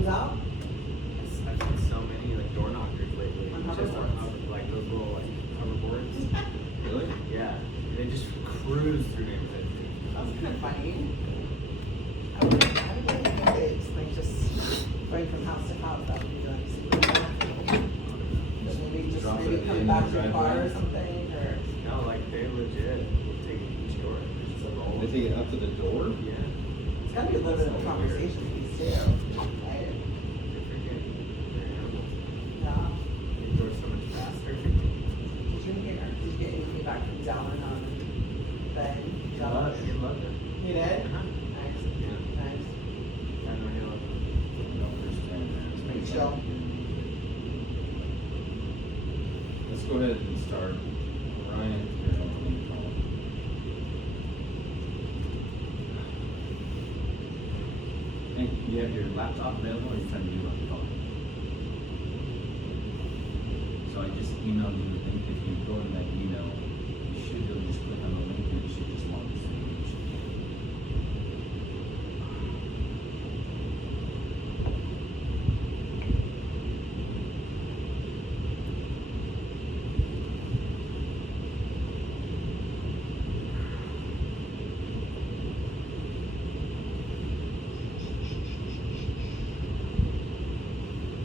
comes out? I've seen so many like door knockers lately. On Just hoverboards. like those little like hoverboards. Really? Yeah. They just cruise through neighborhoods. That was kind of funny. I would like kids, like just going from house to house. That would be like super cool. Drop it Maybe at the come end back of to the your car or driveway. something, or No, like they legit will take each door. It's a roll. They take it up to the door? Yeah. it's gotta be a little bit of a conversation piece too, right? They're freaking. They're animals. Yeah. They go so much faster. Did you get any feedback from Zalman on Ben? He loved it. You did? Uh-huh. Nice. Yeah. Nice. I know he loved it. It's pretty chill. Let's go ahead and start. Ryan, you're on the call. Hey, you have your laptop available or are you trying to do it on the phone? So I just emailed you the link. If you go to that email, you should be able to just click on the link and it should just launch the page.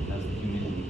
That's the community.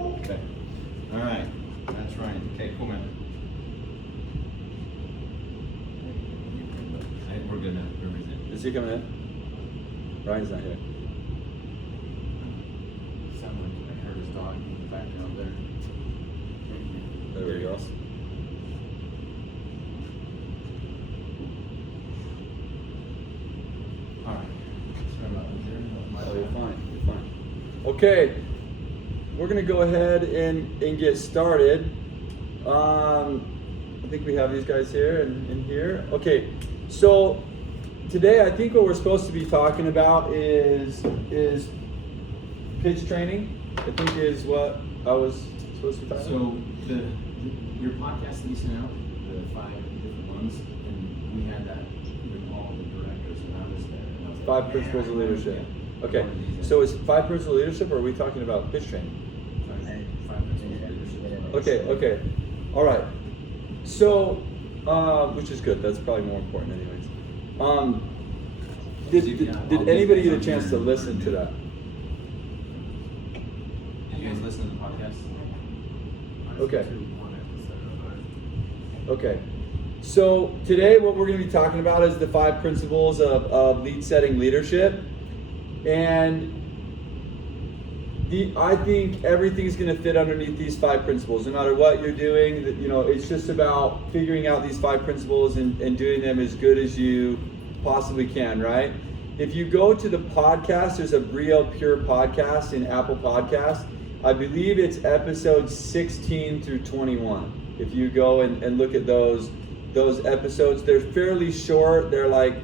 Okay. All right. That's Ryan. Okay, cool, man. We're good now. Everybody's in. Is he coming in? Ryan's not here. Someone, I heard his dog in the background there. There he goes. All right. Sorry about that. Oh, you're fine. You're fine. Okay, we're gonna go ahead and get started. I think we have these guys here and here. Okay, so today I think what we're supposed to be talking about is pitch training. I think is what I was supposed to be talking about. So your podcast that you sent out, the 5 different ones, and we had that with all the directors, and I was there. And I was like, 5 principles of yeah, leadership. yeah. Okay, One of these, so is 5 principles of leadership, or are we talking about pitch training? 5 principles of leadership as well. Okay, all right. So, which is good. That's probably more important, anyways. Did anybody get a chance to listen to that? Did you guys listen to the podcast? Okay. Okay. So today, what we're going to be talking about is the 5 principles of lead setting leadership, and I think everything's going to fit underneath these 5 principles. No matter what you're doing, it's just about figuring out these 5 principles and doing them as good as you possibly can, right? If you go to the podcast, there's a Real Pure podcast in Apple Podcasts. I believe it's episodes 16 through 21. If you go and look at those episodes, they're fairly short. They're like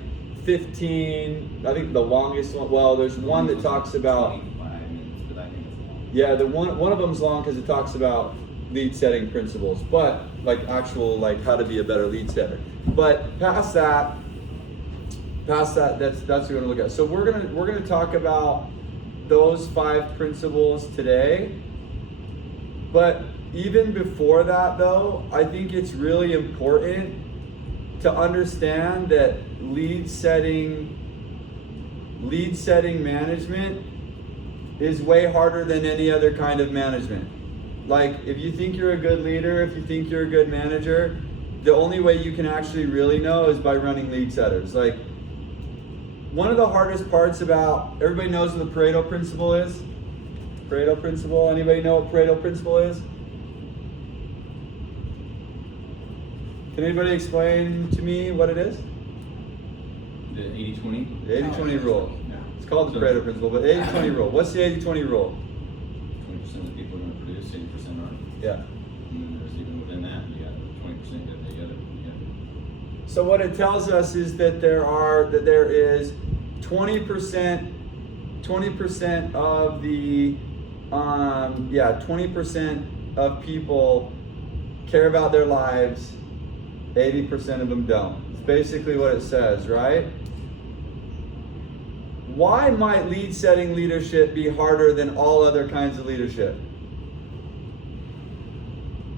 15. I think the longest one. Well, there's one that talks about. 25 minutes, but I think it's long. Yeah, the one of them's long because it talks about lead setting principles, but like actual how to be a better lead setter. But past that, that's what we're gonna look at. So we're gonna talk about those 5 principles today. But even before that, though, I think it's really important to understand that lead setting management is way harder than any other kind of management. Like, if you think you're a good leader, if you think you're a good manager, the only way you can actually really know is by running lead setters. Like, one of the hardest parts about, everybody knows what the Pareto principle is? Pareto principle, anybody know what Pareto principle is? Can anybody explain to me what it is? The 80-20? The 80-20 rule. Yeah. It's called the Pareto principle, but 80-20 rule. What's the 80-20 rule? 20% of the people are going to produce, 80% aren't. Yeah. And then there's even within that, you got 20% got together. So what it tells us is that there is 20% of the 20% of people care about their lives, 80% of them don't. It's basically what it says, right? Why might lead setting leadership be harder than all other kinds of leadership?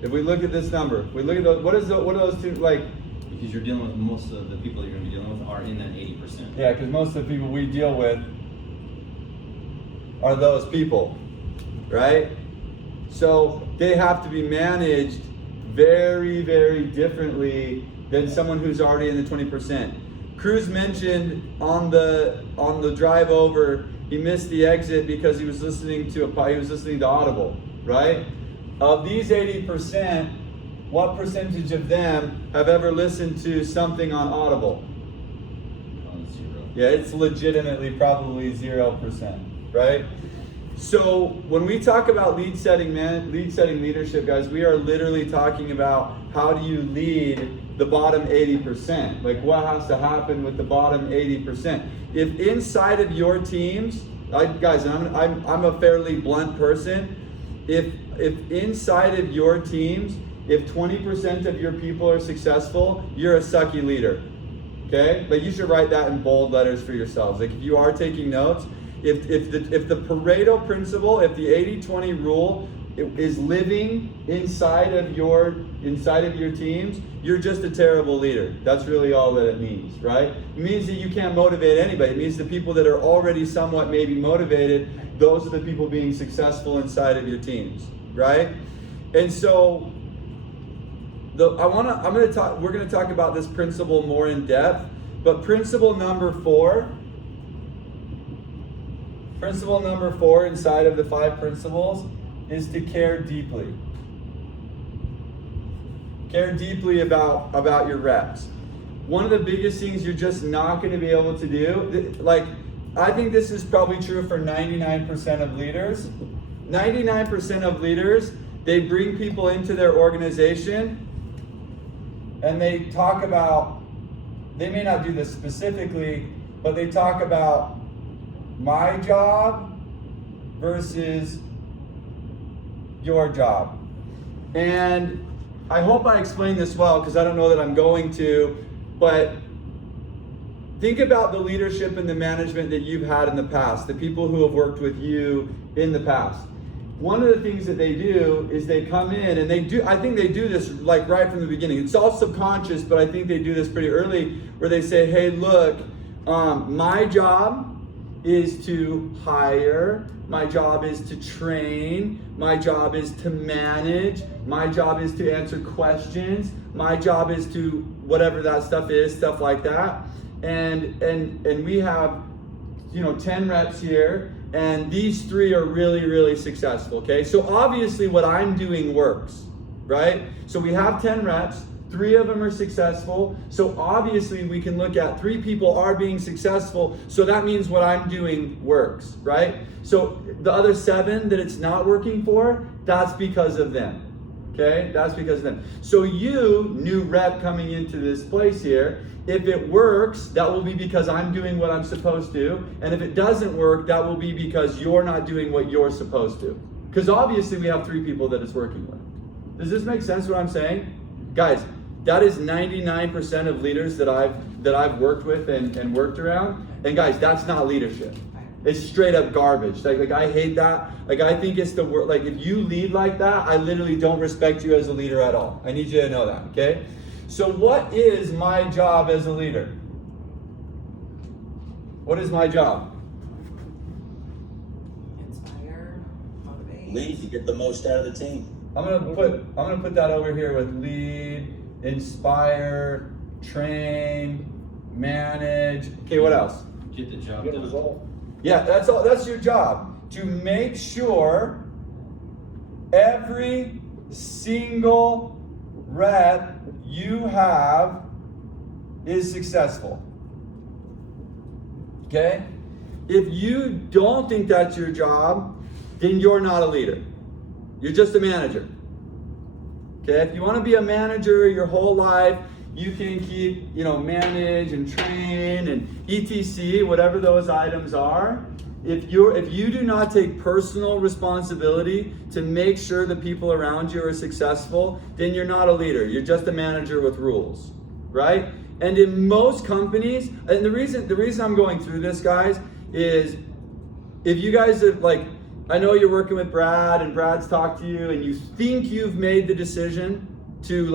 If we look at this number, we look at those, what are those two, like? Because you're dealing with most of the people you're going to be dealing with are in that 80%. Yeah, because most of the people we deal with are those people, right? So they have to be managed very, very differently than someone who's already in the 20%. Cruz mentioned on the drive over, he missed the exit because he was listening to Audible, right? Of these 80%, what percentage of them have ever listened to something on Audible? Zero. Yeah, it's legitimately probably 0%, right? So when we talk about lead setting leadership, guys, we are literally talking about how do you lead the bottom 80%? Like what has to happen with the bottom 80%? If inside of your teams, guys, and I'm a fairly blunt person. If inside of your teams, if 20% of your people are successful, you're a sucky leader. Okay? Like you should write that in bold letters for yourselves. Like if you are taking notes, if the Pareto principle, if the 80-20 rule is living inside of your teams, you're just a terrible leader. That's really all that it means, right? It means that you can't motivate anybody. It means the people that are already somewhat maybe motivated, those are the people being successful inside of your teams, right? And so we're going to talk about this principle more in depth, but principle number four inside of the 5 principles is to care deeply. Care deeply about your reps. One of the biggest things you're just not going to be able to do, like I think this is probably true for 99% of leaders. 99% of leaders, they bring people into their organization and they talk about, they may not do this specifically, but they talk about my job versus your job. And I hope I explained this well because I don't know that I'm going to, but think about the leadership and the management that you've had in the past, the people who have worked with you in the past. One of the things that they do is they come in and I think they do this like right from the beginning. It's all subconscious, but I think they do this pretty early where they say, hey, look, my job is to hire, my job is to train, my job is to manage, my job is to answer questions, my job is to whatever that stuff is, stuff like that. And we have 10 reps here, and these 3 are really, really successful, okay? So obviously what I'm doing works, right? So we have 10 reps, 3 of them are successful, so obviously we can look at 3 people are being successful, so that means what I'm doing works, right? So the other 7 that it's not working for, that's because of them, okay? That's because of them. So you, new rep coming into this place here, if it works, that will be because I'm doing what I'm supposed to. And if it doesn't work, that will be because you're not doing what you're supposed to. Because obviously we have 3 people that it's working with. Does this make sense what I'm saying? Guys, that is 99% of leaders that I've worked with and worked around. And guys, that's not leadership. It's straight up garbage. Like I hate that. Like I think it's the word, like if you lead like that, I literally don't respect you as a leader at all. I need you to know that, okay? So what is my job as a leader? What is my job? Inspire, motivate. Lead to get the most out of the team. I'm gonna put that over here with lead, inspire, train, manage. Okay, what else? Get the job Get a done. result. Yeah, that's all. That's your job, to make sure every single rep you have is successful. Okay? If you don't think that's your job, then you're not a leader. You're just a manager. Okay? If you want to be a manager your whole life, you can keep, manage and train and etc, whatever those items are. If you do not take personal responsibility to make sure the people around you are successful, then you're not a leader. You're just a manager with rules, right? And in most companies, and the reason I'm going through this, guys, is if you guys have, I know you're working with Brad and Brad's talked to you and you think you've made the decision to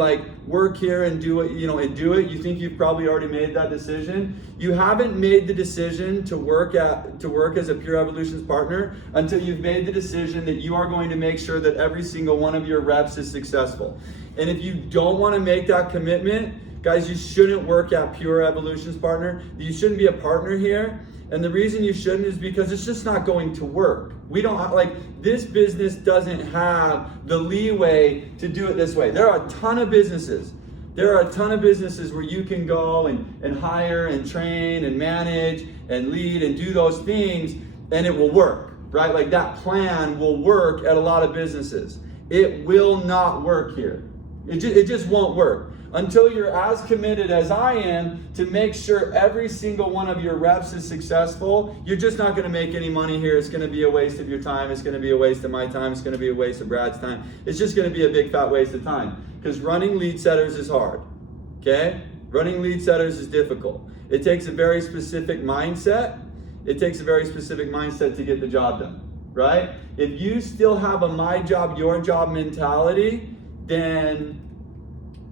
work here and do it, you think you've probably already made that decision. You haven't made the decision to work as a Pure Evolution's partner until you've made the decision that you are going to make sure that every single one of your reps is successful. And if you don't want to make that commitment, guys, you shouldn't work at Pure Evolution's partner. You shouldn't be a partner here. And the reason you shouldn't is because it's just not going to work. We don't this business doesn't have the leeway to do it this way. There are a ton of businesses. There are a ton of businesses where you can go and hire and train and manage and lead and do those things and it will work, right? That plan will work at a lot of businesses. It will not work here. It just won't work. Until you're as committed as I am to make sure every single one of your reps is successful, you're just not going to make any money here. It's going to be a waste of your time. It's going to be a waste of my time. It's going to be a waste of Brad's time. It's just going to be a big fat waste of time because running lead setters is hard. Okay? Running lead setters is difficult. It takes a very specific mindset. It takes a very specific mindset to get the job done, right? If you still have a my job, your job mentality, then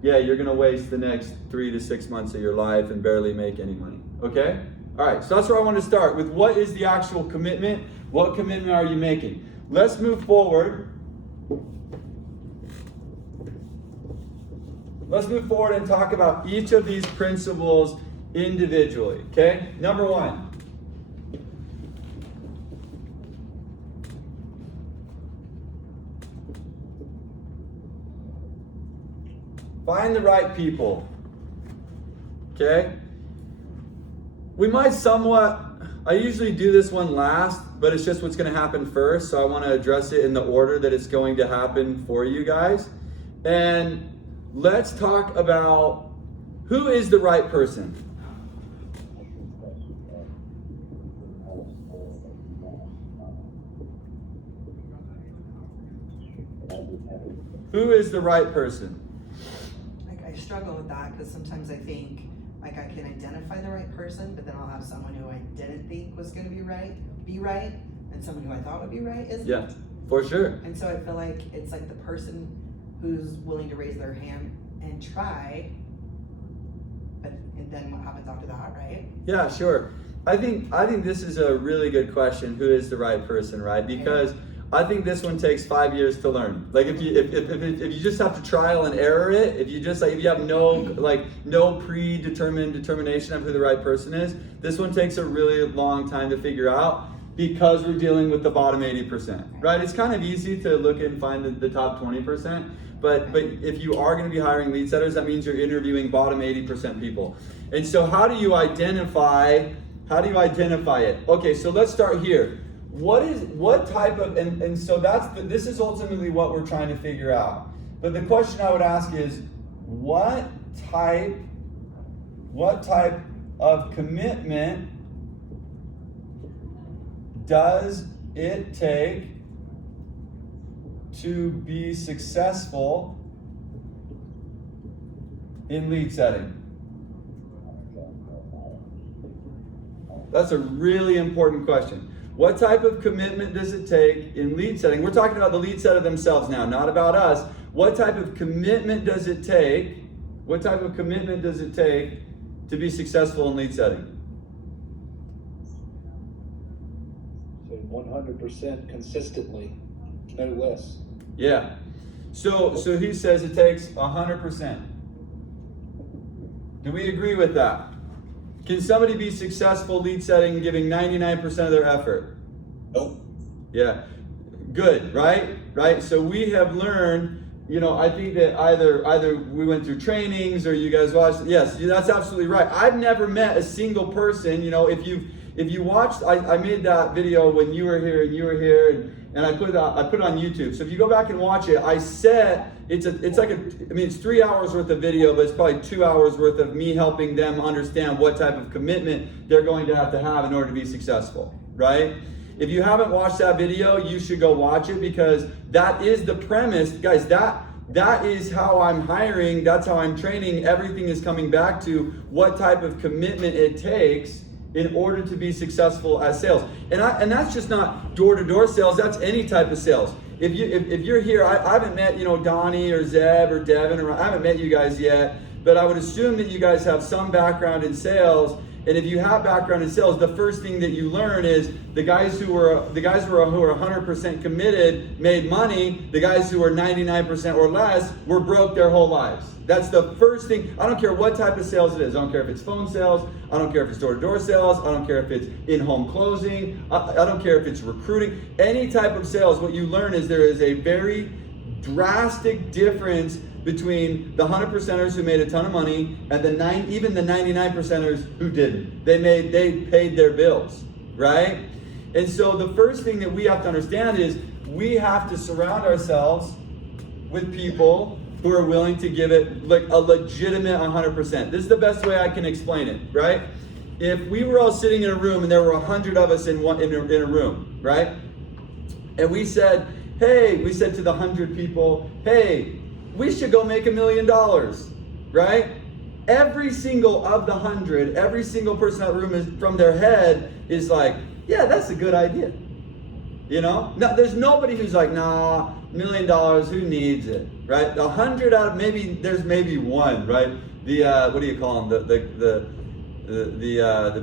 yeah, you're gonna waste the next 3 to 6 months of your life and barely make any money, okay? All right, so that's where I want to start with. What is the actual commitment? What commitment are you making? Let's move forward. Let's move forward and talk about each of these principles individually, okay? Number 1. Find the right people, okay? We might I usually do this one last, but it's just what's gonna happen first, so I wanna address it in the order that it's going to happen for you guys. And let's talk about who is the right person. Who is the right person? I struggle with that because sometimes I think I can identify the right person, but then I'll have someone who I didn't think was going to be right, and someone who I thought would be right isn't. Yeah, for sure. And so I feel like it's the person who's willing to raise their hand and try, and then what happens after that, right? Yeah, sure. I think this is a really good question. Who is the right person, right? Because I think this one takes 5 years to learn. If you just have to trial and error it, if you have no predetermined determination of who the right person is, this one takes a really long time to figure out because we're dealing with the bottom 80%, right? It's kind of easy to look and find the top 20%, but if you are going to be hiring lead setters, that means you're interviewing bottom 80% people. And so how do you identify it? Okay, so let's start here. What type of, and so this is ultimately what we're trying to figure out. But the question I would ask is, what type of commitment does it take to be successful in lead setting? That's a really important question. What type of commitment does it take in lead setting? We're talking about the lead setter themselves now, not about us. What type of commitment does it take? What type of commitment does it take to be successful in lead setting? So 100% consistently, no less. Yeah. So he says it takes 100%. Do we agree with that? Can somebody be successful lead setting giving 99% of their effort? Nope. Yeah, good, right? Right. So we have learned, I think that either we went through trainings or you guys watched. Yes, that's absolutely right. I've never met a single person. If you watched, I made that video when you were here and you were here, and I put it on YouTube. So if you go back and watch it, I said it's 3 hours worth of video, but it's probably 2 hours worth of me helping them understand what type of commitment they're going to have in order to be successful, right? If you haven't watched that video, you should go watch it, because that is the premise, guys. That is how I'm hiring. That's how I'm training. Everything is coming back to what type of commitment it takes in order to be successful at sales. And that's just not door-to-door sales, that's any type of sales. If you're here, I haven't met, Donnie or Zeb or Devin, or I haven't met you guys yet, but I would assume that you guys have some background in sales. And if you have background in sales, the first thing that you learn is the guys who are 100% committed made money. The guys who are 99% or less were broke their whole lives. That's the first thing. I don't care what type of sales it is. I don't care if it's phone sales. I don't care if it's door-to-door sales. I don't care if it's in-home closing. I don't care if it's recruiting. Any type of sales, what you learn is there is a very drastic difference between the 100%ers who made a ton of money and even the 99%ers who didn't. They paid their bills, right? And so the first thing that we have to understand is we have to surround ourselves with people who are willing to give it like a legitimate 100%. This is the best way I can explain it, right? If we were all sitting in a room and there were 100 of us in a room, right? And we said to the 100 people, hey, we should go make $1 million, right? Every single of the 100, every single person in that room is from their head is like, yeah, that's a good idea. No, there's nobody who's like, nah, $1 million, who needs it, right? 100 out of there's maybe one, right? What do you call them? The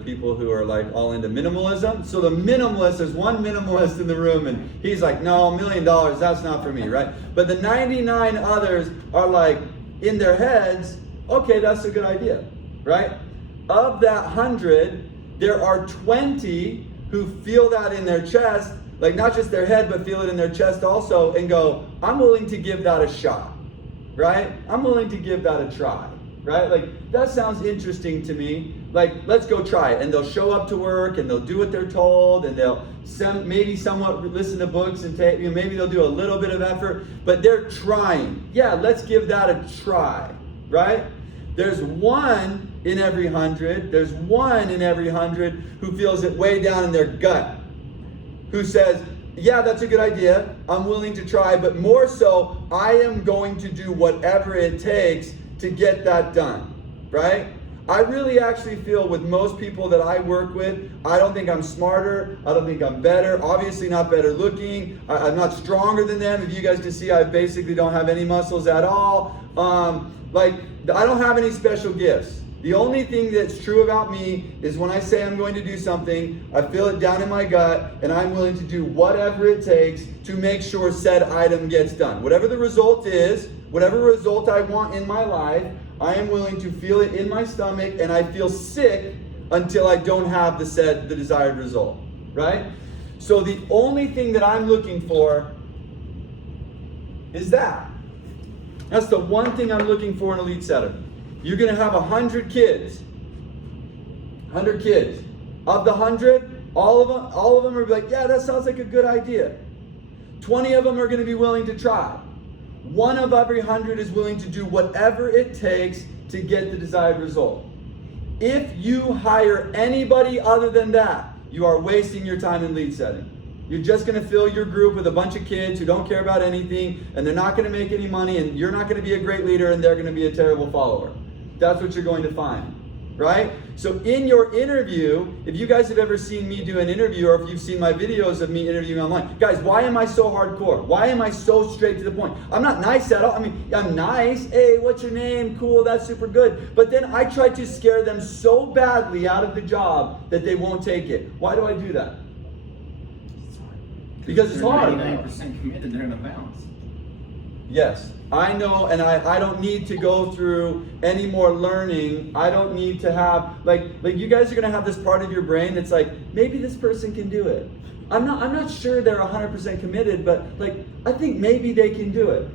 people who are like all into minimalism. So the minimalist, there's one minimalist in the room and he's like, no, $1 million, that's not for me, right? But the 99 others are like in their heads, okay, that's a good idea, right? Of that 100, there are 20 who feel that in their chest, like not just their head, but feel it in their chest also, and go, I'm willing to give that a shot, right? I'm willing to give that a try, right? Like, that sounds interesting to me. Like, let's go try it. And they'll show up to work and they'll do what they're told, and they'll maybe somewhat listen to books and maybe they'll do a little bit of effort, but they're trying. Yeah, let's give that a try, right? There's one in every 100. There's one in every 100 who feels it way down in their gut, who says, yeah, that's a good idea. I'm willing to try, but more so, I am going to do whatever it takes to get that done, right? I really actually feel with most people that I work with, I don't think I'm smarter. I don't think I'm better. Obviously not better looking. I'm not stronger than them. If you guys can see, I basically don't have any muscles at all. I don't have any special gifts. The only thing that's true about me is when I say I'm going to do something, I feel it down in my gut, and I'm willing to do whatever it takes to make sure said item gets done. Whatever the result is, whatever result I want in my life, I am willing to feel it in my stomach, and I feel sick until I don't have the desired result, right? So the only thing that I'm looking for is that. That's the one thing I'm looking for in a lead setter. You're going to have 100 kids. 100 kids. Of the 100, all of them are like, yeah, that sounds like a good idea. 20 of them are going to be willing to try. One of every 100 is willing to do whatever it takes to get the desired result. If you hire anybody other than that, you are wasting your time in lead setting. You're just going to fill your group with a bunch of kids who don't care about anything, and they're not going to make any money, and you're not going to be a great leader, and they're going to be a terrible follower. That's what you're going to find, right? So in your interview, if you guys have ever seen me do an interview, or if you've seen my videos of me interviewing online, guys, why am I so hardcore? Why am I so straight to the point? I'm not nice at all. I mean, I'm nice. Hey, what's your name? Cool, that's super good. But then I try to scare them so badly out of the job that they won't take it. Why do I do that? Because it's hard. 99% committed, they're in a bounce. Yes, I know, and I don't need to go through any more learning. I don't need to have, like you guys are gonna have this part of your brain that's like, maybe this person can do it. I'm not sure they're 100% committed, but like, I think maybe they can do it.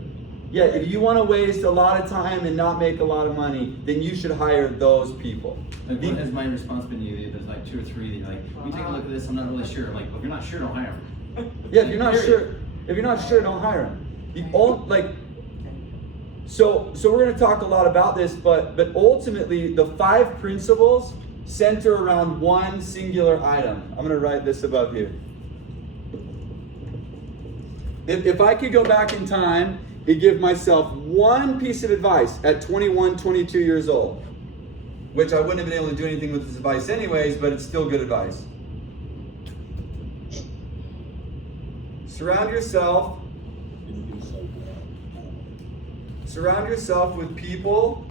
Yeah, if you wanna waste a lot of time and not make a lot of money, then you should hire those people. Like, what has my response been to you? There's like 2 or 3 that you're like, we take a look at this, I'm not really sure. I'm like, well, if you're not sure, don't hire them. Yeah, if you're not sure, don't hire them. So we're going to talk a lot about this, but ultimately the 5 principles center around one singular item. I'm going to write this above here. If I could go back in time and give myself one piece of advice at 21, 22 years old, which I wouldn't have been able to do anything with this advice anyways, but it's still good advice. Surround yourself with people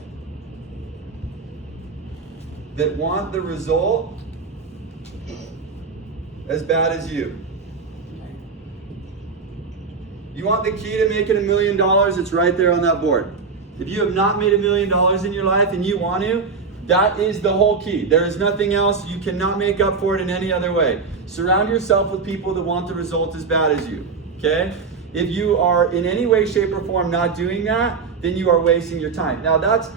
that want the result as bad as you. You want the key to making $1 million? It's right there on that board. If you have not made $1 million in your life and you want to, that is the whole key. There is nothing else. You cannot make up for it in any other way. Surround yourself with people that want the result as bad as you. Okay? If you are in any way, shape, or form not doing that, then you are wasting your time. Now that's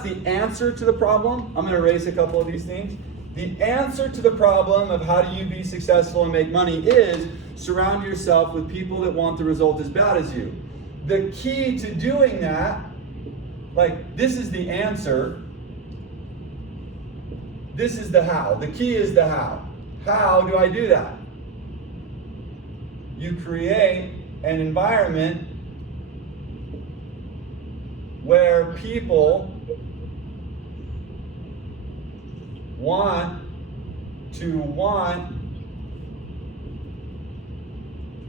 the answer to the problem. I'm going to erase a couple of these things. The answer to the problem of how do you be successful and make money is surround yourself with people that want the result as bad as you. The key to doing that, like this is the answer. This is the how. The key is the how. How do I do that? You create an environment where people want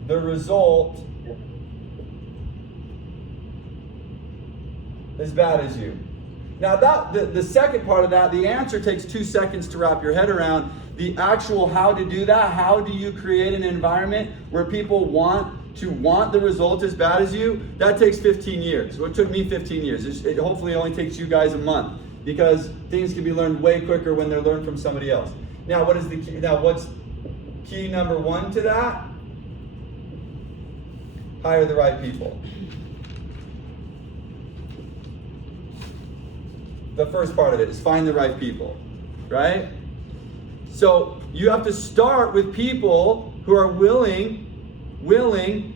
the result as bad as you. Now the second part of that, the answer takes 2 seconds to wrap your head around. The actual how to do that, how do you create an environment where people want the result as bad as you, that takes 15 years. Well, it took me 15 years. It hopefully only takes you guys a month because things can be learned way quicker when they're learned from somebody else. Now, what is the key? Now, what's key number 1 to that? Hire the right people. The first part of it is find the right people, right? So you have to start with people who are willing,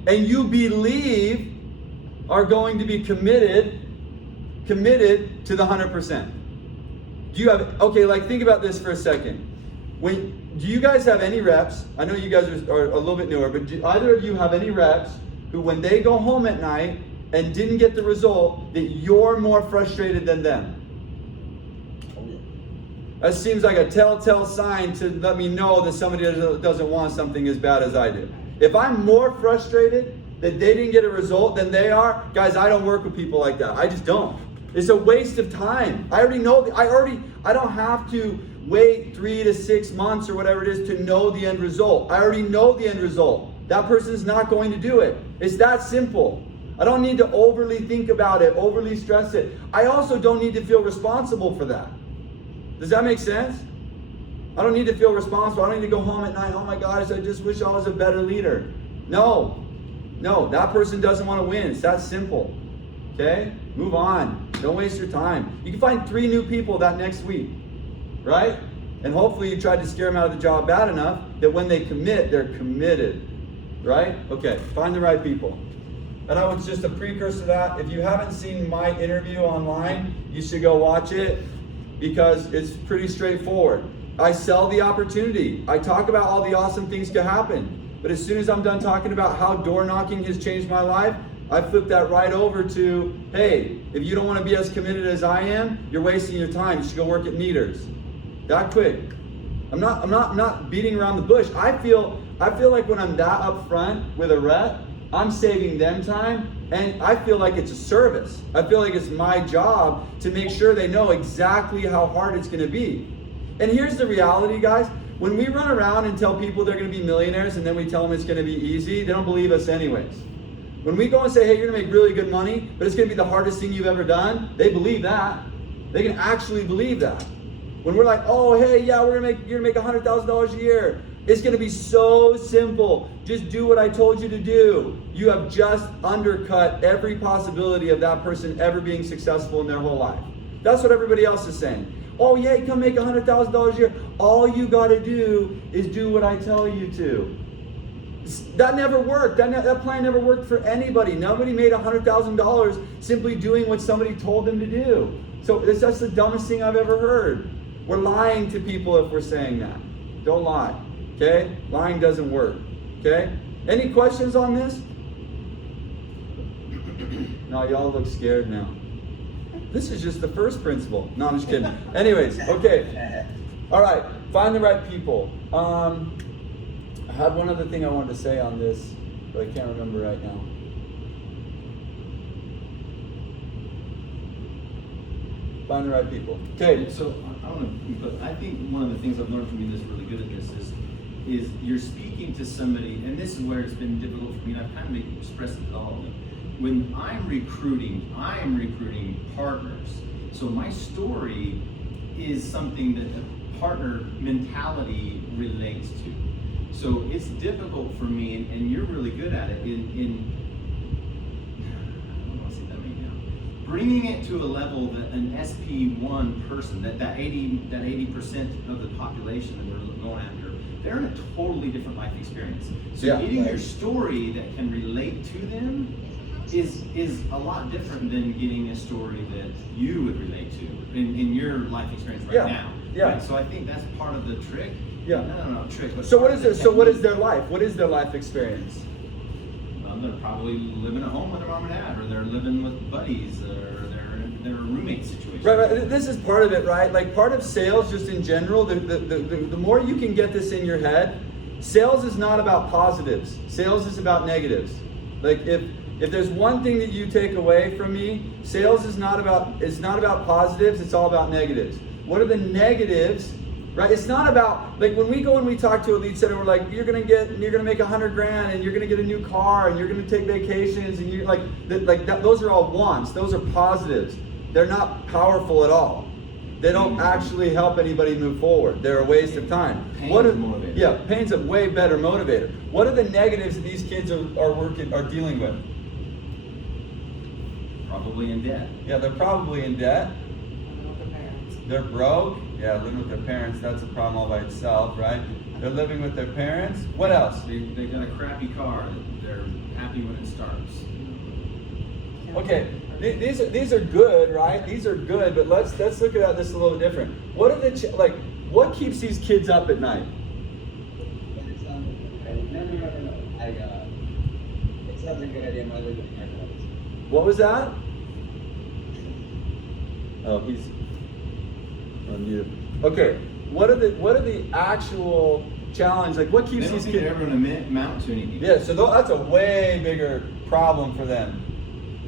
and you believe are going to be committed to the 100%. Do you have, okay, like think about this for a second. Do you guys have any reps? I know you guys are a little bit newer, but do either of you have any reps who when they go home at night and didn't get the result, that you're more frustrated than them? That seems like a telltale sign to let me know that somebody doesn't want something as bad as I do. If I'm more frustrated that they didn't get a result than they are, guys, I don't work with people like that. I just don't. It's a waste of time. I already know, I don't have to wait 3 to 6 months or whatever it is to know the end result. I already know the end result. That person's not going to do it. It's that simple. I don't need to overly think about it, overly stress it. I also don't need to feel responsible for that. Does that make sense? I don't need to feel responsible. I don't need to go home at night, oh my gosh, I just wish I was a better leader. No, that person doesn't want to win. It's that simple. Okay? Move on. Don't waste your time. You can find 3 new people that next week, right? And hopefully you tried to scare them out of the job bad enough that when they commit, they're committed, right? Okay, find the right people. And I was just a precursor to that. If you haven't seen my interview online, you should go watch it because it's pretty straightforward. I sell the opportunity. I talk about all the awesome things can happen. But as soon as I'm done talking about how door knocking has changed my life, I flip that right over to, hey, if you don't want to be as committed as I am, you're wasting your time. You should go work at Neaters. That quick. I'm not beating around the bush. I feel like when I'm that upfront with a rep, I'm saving them time, and I feel like it's a service. I feel like it's my job to make sure they know exactly how hard it's going to be. And here's the reality, guys. When we run around and tell people they're going to be millionaires and then we tell them it's going to be easy, they don't believe us anyways. When we go and say, hey, you're gonna make really good money, but it's gonna be the hardest thing you've ever done, they believe that. They can actually believe that. When we're like, oh, hey, yeah, you're gonna make $100,000 a year. It's gonna be so simple. Just do what I told you to do. You have just undercut every possibility of that person ever being successful in their whole life. That's what everybody else is saying. Oh yeah, come make $100,000 a year. All you gotta do is do what I tell you to. That never worked. That plan never worked for anybody. Nobody made $100,000 simply doing what somebody told them to do. So it's just the dumbest thing I've ever heard. We're lying to people if we're saying that. Don't lie, okay? Lying doesn't work, okay? Any questions on this? No, y'all look scared now. This is just the first principle. No, I'm just kidding. Anyways, okay. All right, find the right people. I had one other thing I wanted to say on this, but I can't remember right now. Find the right people. Okay. So I don't know, but I think one of the things I've learned from you that's really good at this is you're speaking to somebody, and this is where it's been difficult for me, and I've kind of expressed it all of it. When I'm recruiting partners. So my story is something that the partner mentality relates to. So it's difficult for me, and you're really good at it in I don't want to say that right now. Bringing it to a level that an SP1 person, that 80% of the population that we're going after, they're in a totally different life experience. So getting your story that can relate to them is a lot different than getting a story that you would relate to in your life experience now. Yeah. Right? So I think that's part of the trick. Yeah. No, trick. But So what is it? So what is their life? What is their life experience? Well, they're probably living at home with their mom and dad, or they're living with buddies, or they're a roommate situation. Right. This is part of it, right? Like part of sales, just in general. The more you can get this in your head, sales is not about positives. Sales is about negatives. Like if there's one thing that you take away from me, sales is not about positives. It's all about negatives. What are the negatives? Right? It's not about, like when we go and we talk to a lead center, we're like, you're gonna make $100,000 and you're gonna get a new car and you're gonna take vacations and you're like that. Those are all wants. Those are positives. They're not powerful at all. They don't actually help anybody move forward. They're a waste of time. Pain's a motivator. Yeah, pain's a way better motivator. What are the negatives that these kids are dealing with? Probably in debt. Yeah, they're probably in debt. Living with their parents. They're broke. Yeah, living with their parents, that's a problem all by itself, right? They're living with their parents. What else? They got a crappy car that they're happy when it starts. Okay, these are good, right? These are good, but let's look at this a little different. What are the what keeps these kids up at night? It's not a good idea. My living with my parents. What was that? Oh, he's on mute. Okay, what are the actual challenge? Like, what keeps these kids? They're ever going to amount to anything. Yeah, so that's a way bigger problem for them.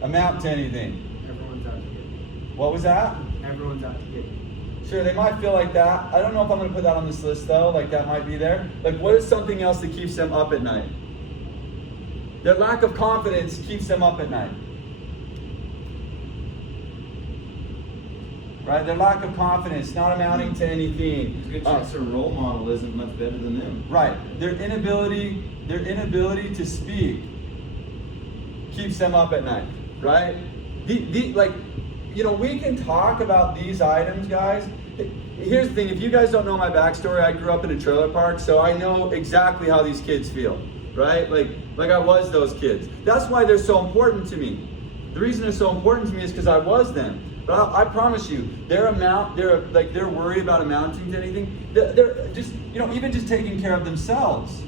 Amount to anything. Everyone's out to get me. What was that? Everyone's out to get me. Sure, they might feel like that. I don't know if I'm going to put that on this list though. Like that might be there. Like, what is something else that keeps them up at night? Their lack of confidence keeps them up at night. Right? Their lack of confidence, not amounting to anything. It's a good chance their role model isn't much better than them. Right. Their inability to speak keeps them up at night. Right? We can talk about these items, guys. Here's the thing, if you guys don't know my backstory, I grew up in a trailer park, so I know exactly how these kids feel. Right? Like I was those kids. That's why they're so important to me. The reason they're so important to me is because I was them. But I promise you, they're worried about amounting to anything. They're just, even just taking care of themselves.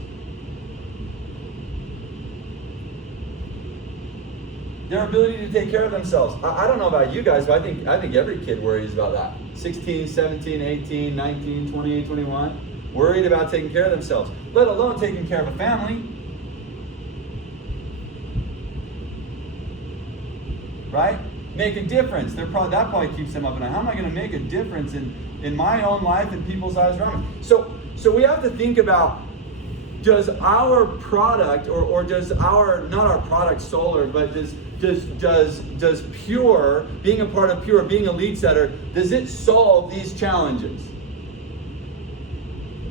Their ability to take care of themselves. I don't know about you guys, but I think every kid worries about that. 16, 17, 18, 19, 20, 21. Worried about taking care of themselves, let alone taking care of a family. Right? Make a difference. That probably keeps them up at night. How am I going to make a difference in my own life and people's lives around me? So we have to think about does our product, or does our, not our product solar, but does Pure, being a part of Pure, being a lead setter, does it solve these challenges?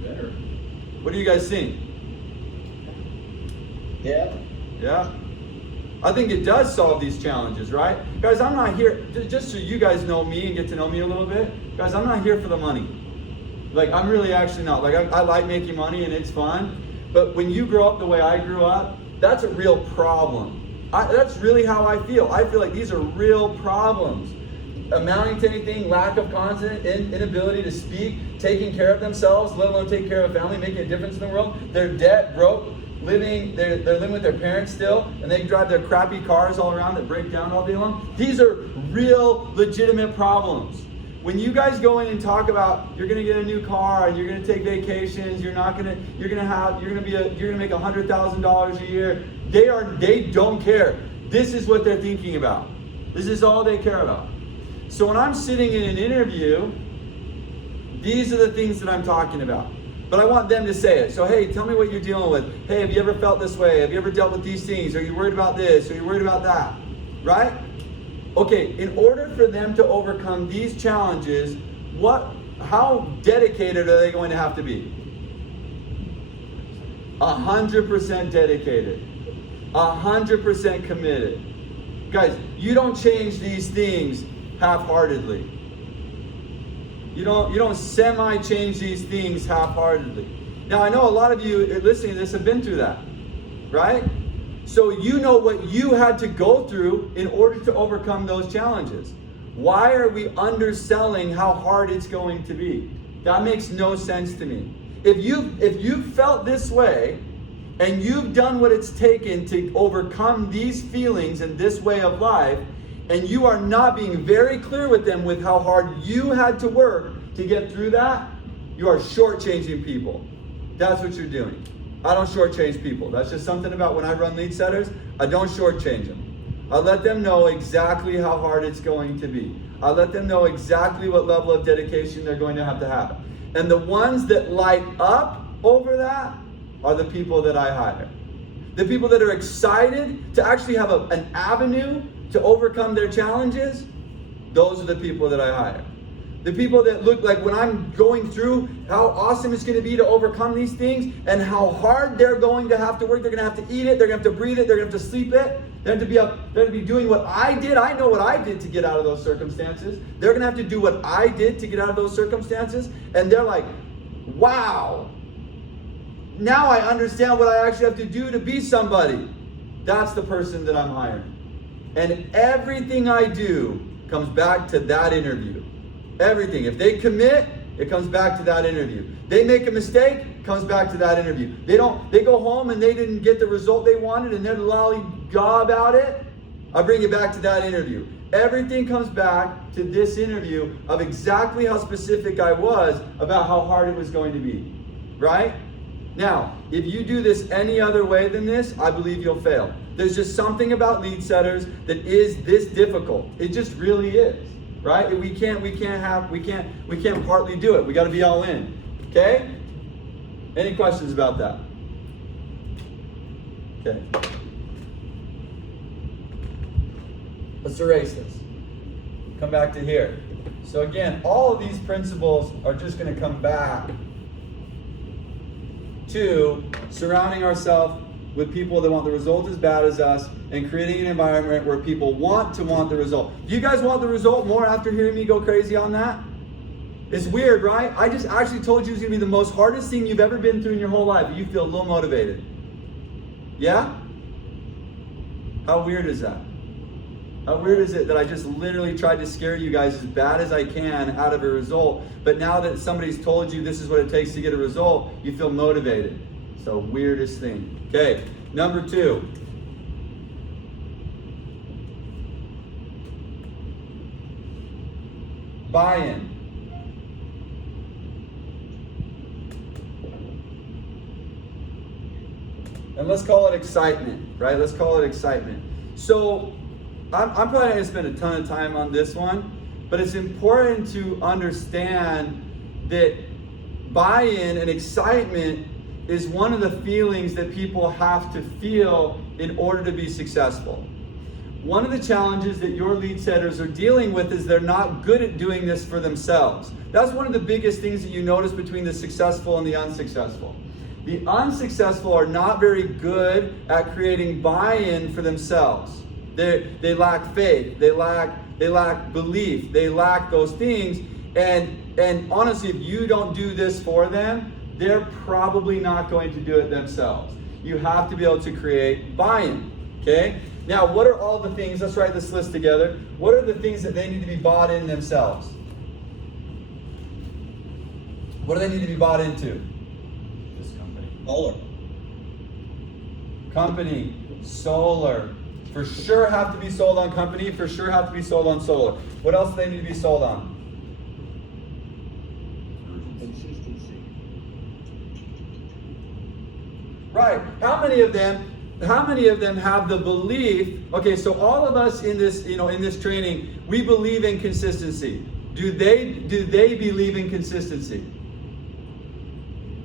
Better. What do you guys think? Yeah. Yeah? I think it does solve these challenges, right? Guys, I'm not here, just so you guys know me and get to know me a little bit, guys, I'm not here for the money. Like, I'm really actually not. Like, I like making money and it's fun, but when you grow up the way I grew up, that's a real problem. That's really how I feel. I feel like these are real problems. Amounting to anything, lack of confidence, inability to speak, taking care of themselves, let alone take care of a family, making a difference in the world. They're debt, broke, they're living with their parents still, and they drive their crappy cars all around that break down all day long. These are real, legitimate problems. When you guys go in and talk about you're gonna get a new car and you're gonna take vacations, you're gonna make $100,000 a year, they don't care. This is what they're thinking about. This is all they care about. So when I'm sitting in an interview, these are the things that I'm talking about. But I want them to say it. So, hey, tell me what you're dealing with. Hey, have you ever felt this way? Have you ever dealt with these things? Are you worried about this? Are you worried about that? Right? Okay, in order for them to overcome these challenges, how dedicated are they going to have to be? 100% dedicated. 100% committed. Guys, you don't change these things half-heartedly. You don't semi-change these things half-heartedly. Now, I know a lot of you listening to this have been through that, right? So you know what you had to go through in order to overcome those challenges. Why are we underselling how hard it's going to be? That makes no sense to me. If you've felt this way and you've done what it's taken to overcome these feelings and this way of life, and you are not being very clear with them with how hard you had to work to get through that, you are shortchanging people. That's what you're doing. I don't shortchange people. That's just something about when I run lead setters, I don't shortchange them. I let them know exactly how hard it's going to be. I let them know exactly what level of dedication they're going to have. And the ones that light up over that are the people that I hire. The people that are excited to actually have an avenue to overcome their challenges, those are the people that I hire. The people that look like when I'm going through how awesome it's going to be to overcome these things and how hard they're going to have to work. They're going to have to eat it. They're going to have to breathe it. They're going to have to sleep it. They're going to be doing what I did. I know what I did to get out of those circumstances. They're going to have to do what I did to get out of those circumstances. And they're like, wow, now I understand what I actually have to do to be somebody. That's the person that I'm hiring. And everything I do comes back to that interview. Everything. If they commit, it comes back to that interview. They make a mistake, it comes back to that interview. They go home and they didn't get the result they wanted and they're lollygag about it. I bring it back to that interview. Everything comes back to this interview of exactly how specific I was about how hard it was going to be. Right? Now, if you do this any other way than this, I believe you'll fail. There's just something about lead setters that is this difficult. It just really is. Right? We can't partly do it. We got to be all in. Okay? Any questions about that? Okay. Let's erase this. Come back to here. So again, all of these principles are just going to come back to surrounding ourselves with people that want the result as bad as us and creating an environment where people want the result. Do you guys want the result more after hearing me go crazy on that? It's weird, right? I just actually told you it's going to be the most hardest thing you've ever been through in your whole life. You feel a little motivated. Yeah? How weird is that? How weird is it that I just literally tried to scare you guys as bad as I can out of a result, but now that somebody's told you this is what it takes to get a result, you feel motivated. It's the weirdest thing. Okay, number 2. Buy-in. And let's call it excitement, right? Let's call it excitement. So I'm probably not going to spend a ton of time on this one, but it's important to understand that buy-in and excitement is one of the feelings that people have to feel in order to be successful. One of the challenges that your lead setters are dealing with is they're not good at doing this for themselves. That's one of the biggest things that you notice between the successful and the unsuccessful. The unsuccessful are not very good at creating buy-in for themselves. They lack faith, they lack belief, they lack those things. And honestly, if you don't do this for them, they're probably not going to do it themselves. You have to be able to create buy-in, okay? Now, what are all the things, let's write this list together. What are the things that they need to be bought in themselves? What do they need to be bought into? This company. Solar. Company, solar. For sure have to be sold on company, for sure have to be sold on solar. What else do they need to be sold on? Consistency. Right. How many of them have the belief? Okay, so all of us in this, in this training, we believe in consistency. Do they believe in consistency?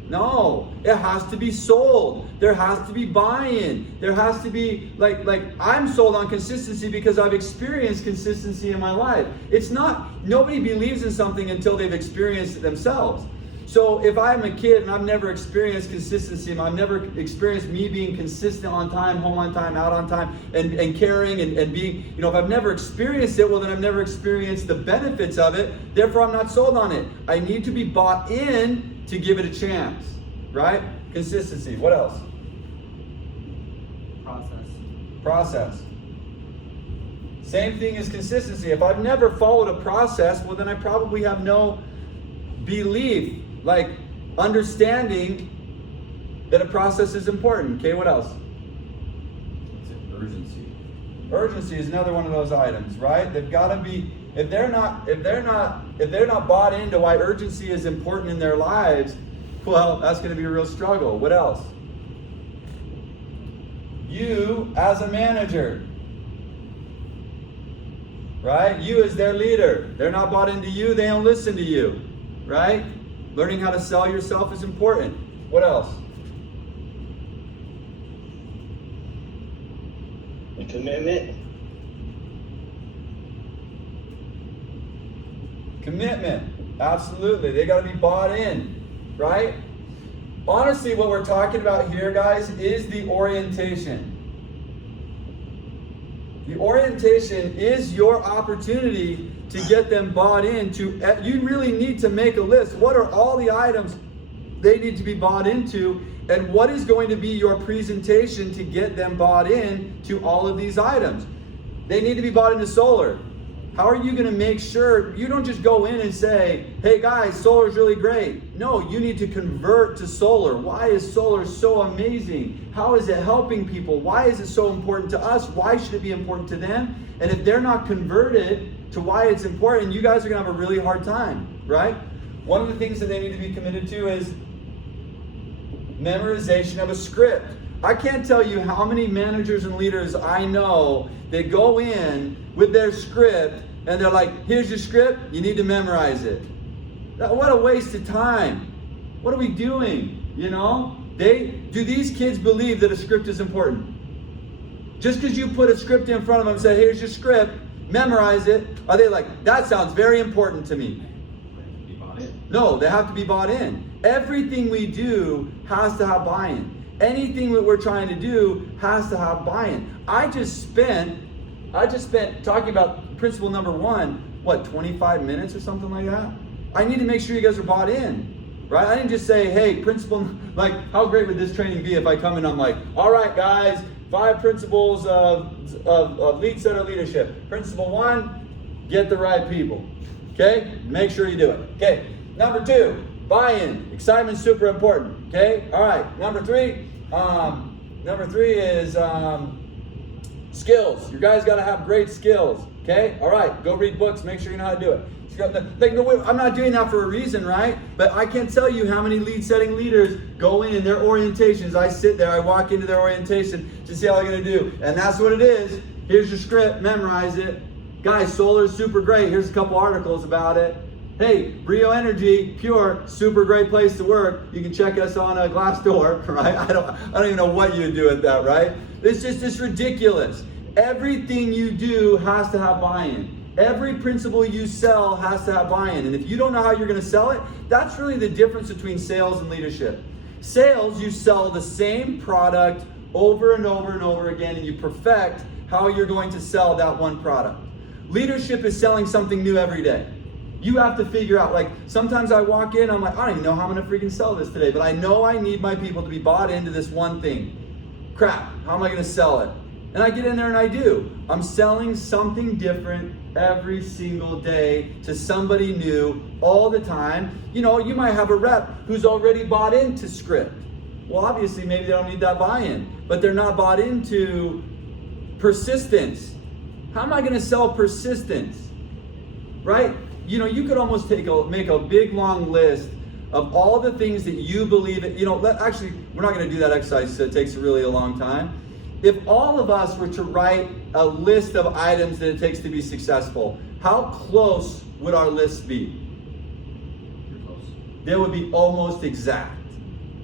No, it has to be sold. There has to be buy-in. There has to be like I'm sold on consistency because I've experienced consistency in my life. It's not, nobody believes in something until they've experienced it themselves. So if I'm a kid and I've never experienced consistency, I've never experienced me being consistent on time, home on time, out on time, and caring and being, if I've never experienced it, well then I've never experienced the benefits of it. Therefore, I'm not sold on it. I need to be bought in to give it a chance, right? Consistency. What else? Process. Same thing as consistency. If I've never followed a process, well then I probably have no belief, like understanding that a process is important. Okay, what else? Urgency. Urgency is another one of those items, right? They've got to be, if they're not bought into why urgency is important in their lives, well, that's going to be a real struggle. What else? You as a manager, right? You as their leader. They're not bought into you, they don't listen to you, right? Learning how to sell yourself is important. What else? Commitment. Absolutely. They got to be bought in, right? Honestly, what we're talking about here, guys, is the orientation. The orientation is your opportunity to get them bought into. You really need to make a list. What are all the items they need to be bought into? And what is going to be your presentation to get them bought in to all of these items? They need to be bought into solar. How are you going to make sure you don't just go in and say, hey guys, solar is really great? No, you need to convert to solar. Why is solar so amazing? How is it helping people? Why is it so important to us? Why should it be important to them? And if they're not converted to why it's important, you guys are going to have a really hard time, right? One of the things that they need to be committed to is memorization of a script. I can't tell you how many managers and leaders I know that go in with their script and they're like, here's your script, you need to memorize it. What a waste of time. What are we doing? Do these kids believe that a script is important? Just because you put a script in front of them and say, here's your script, memorize it, are they like, that sounds very important to me? No, they have to be bought in. Everything we do has to have buy-in. Anything that we're trying to do has to have buy-in. I just spent talking about principle number 1, 25 minutes or something like that? I need to make sure you guys are bought in, right? I didn't just say, hey, principle, like, how great would this training be if I come in, I'm like, all right, guys, 5 principles of lead setter leadership. Principle 1, get the right people, okay? Make sure you do it. Okay, number 2, buy-in. Excitement's super important, okay? All right, number 3 is skills. You guys got to have great skills, okay? All right, go read books, make sure you know how to do it. Like, no, I'm not doing that for a reason, right? But I can't tell you how many lead setting leaders go in their orientations. I sit there, I walk into their orientation to see how they're going to do. And that's what it is. Here's your script, memorize it. Guys, solar is super great. Here's a couple articles about it. Hey, Brio Energy, pure, super great place to work. You can check us on a Glassdoor, right? I don't even know what you do with that, right? It's ridiculous. Everything you do has to have buy-in. Every principle you sell has to have buy-in. And if you don't know how you're going to sell it, that's really the difference between sales and leadership. Sales, you sell the same product over and over and over again, and you perfect how you're going to sell that one product. Leadership is selling something new every day. You have to figure out, like, sometimes I walk in, I'm like, I don't even know how I'm gonna freaking sell this today, but I know I need my people to be bought into this one thing. Crap, how am I gonna sell it? And I get in there and I do. I'm selling something different every single day to somebody new all the time. You know, you might have a rep who's already bought into script. Well, obviously, maybe they don't need that buy-in, but they're not bought into persistence. How am I gonna sell persistence, right? You know, you could almost make a big long list of all the things that you believe in. You know, actually, we're not gonna do that exercise, so it takes really a long time. If all of us were to write a list of items that it takes to be successful, how close would our list be? They would be almost exact.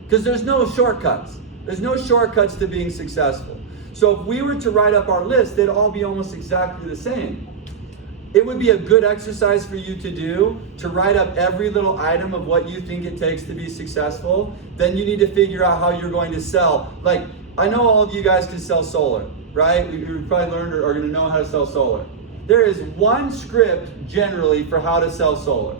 Because there's no shortcuts. There's no shortcuts to being successful. So if we were to write up our list, they'd all be almost exactly the same. It would be a good exercise for you to do, to write up every little item of what you think it takes to be successful. Then you need to figure out how you're going to sell. Like, I know all of you guys can sell solar, right? You probably learned or are going to know how to sell solar. There is one script generally for how to sell solar.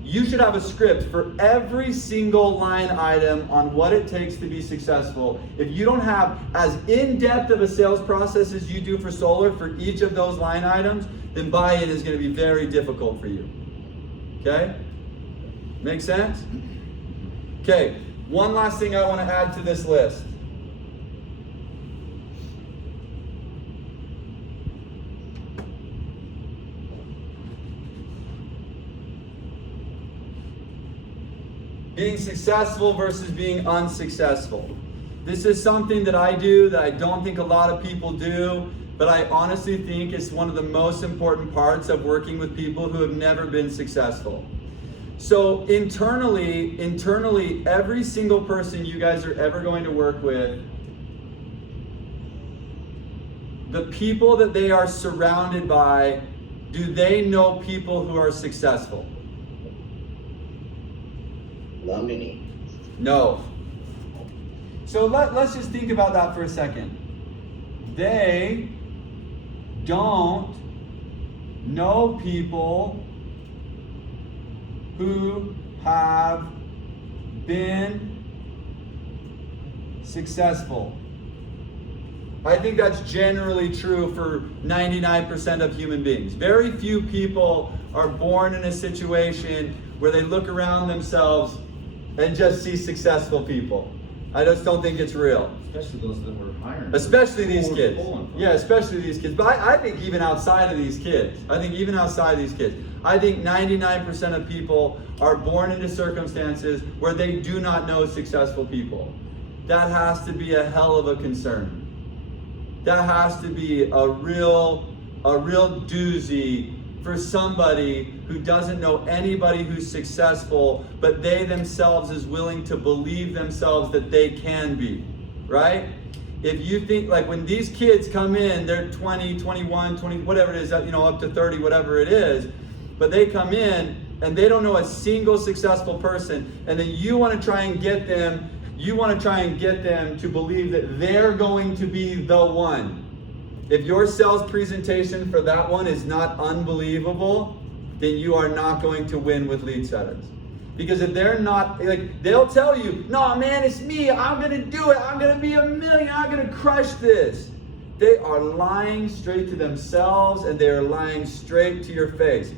You should have a script for every single line item on what it takes to be successful. If you don't have as in-depth of a sales process as you do for solar for each of those line items, then buy-in is going to be very difficult for you. Okay? Make sense? Okay, one last thing I want to add to this list. Being successful versus being unsuccessful. This is something that I do that I don't think a lot of people do, but I honestly think it's one of the most important parts of working with people who have never been successful. So internally, every single person you guys are ever going to work with, the people that they are surrounded by, do they know people who are successful? Not many. No. So let's just think about that for a second. They don't know people who have been successful. I think that's generally true for 99% of human beings. Very few people are born in a situation where they look around themselves and just see successful people. I just don't think it's real. Especially those that were hiring. Especially these kids. Yeah, especially these kids. But I think even outside of these kids, I think 99% of people are born into circumstances where they do not know successful people. That has to be a hell of a concern. That has to be a real doozy for somebody who doesn't know anybody who's successful, but they themselves is willing to believe themselves that they can be, right? If you think, like when these kids come in, they're 20, 21, 20, whatever it is, up to 30, whatever it is, but they come in and they don't know a single successful person, and then you want to try and get them to believe that they're going to be the one. If your sales presentation for that one is not unbelievable, then you are not going to win with lead setters. Because if they're not, like, they'll tell you, no man, it's me, I'm gonna do it, I'm gonna be a million, I'm gonna crush this. They are lying straight to themselves and they are lying straight to your face.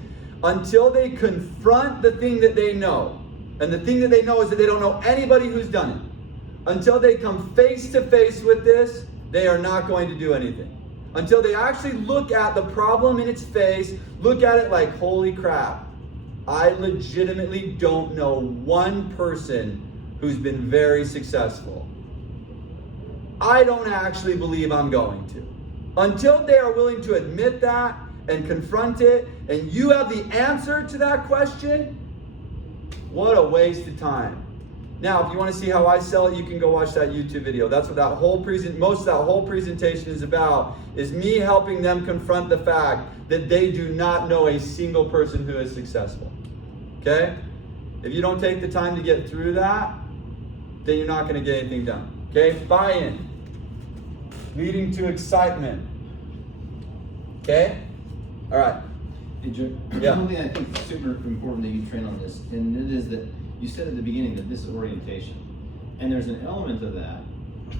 Until they confront the thing that they know, and the thing that they know is that they don't know anybody who's done it. Until they come face to face with this, they are not going to do anything. Until they actually look at the problem in its face, look at it like, holy crap, I legitimately don't know one person who's been very successful. I don't actually believe I'm going to. Until they are willing to admit that and confront it, and you have the answer to that question, What a waste of time. Now, if you want to see how I sell it, you can go watch that YouTube video. That's what that whole most of that whole presentation is about, is me helping them confront the fact that they do not know a single person who is successful. Okay? If you don't take the time to get through that, then you're not going to get anything done. Okay? Buy-in. Leading to excitement. Okay? All right. Hey, Joe, Yeah. one thing I think is super important that you train on this, and it is that you said at the beginning that this is orientation. And there's an element of that,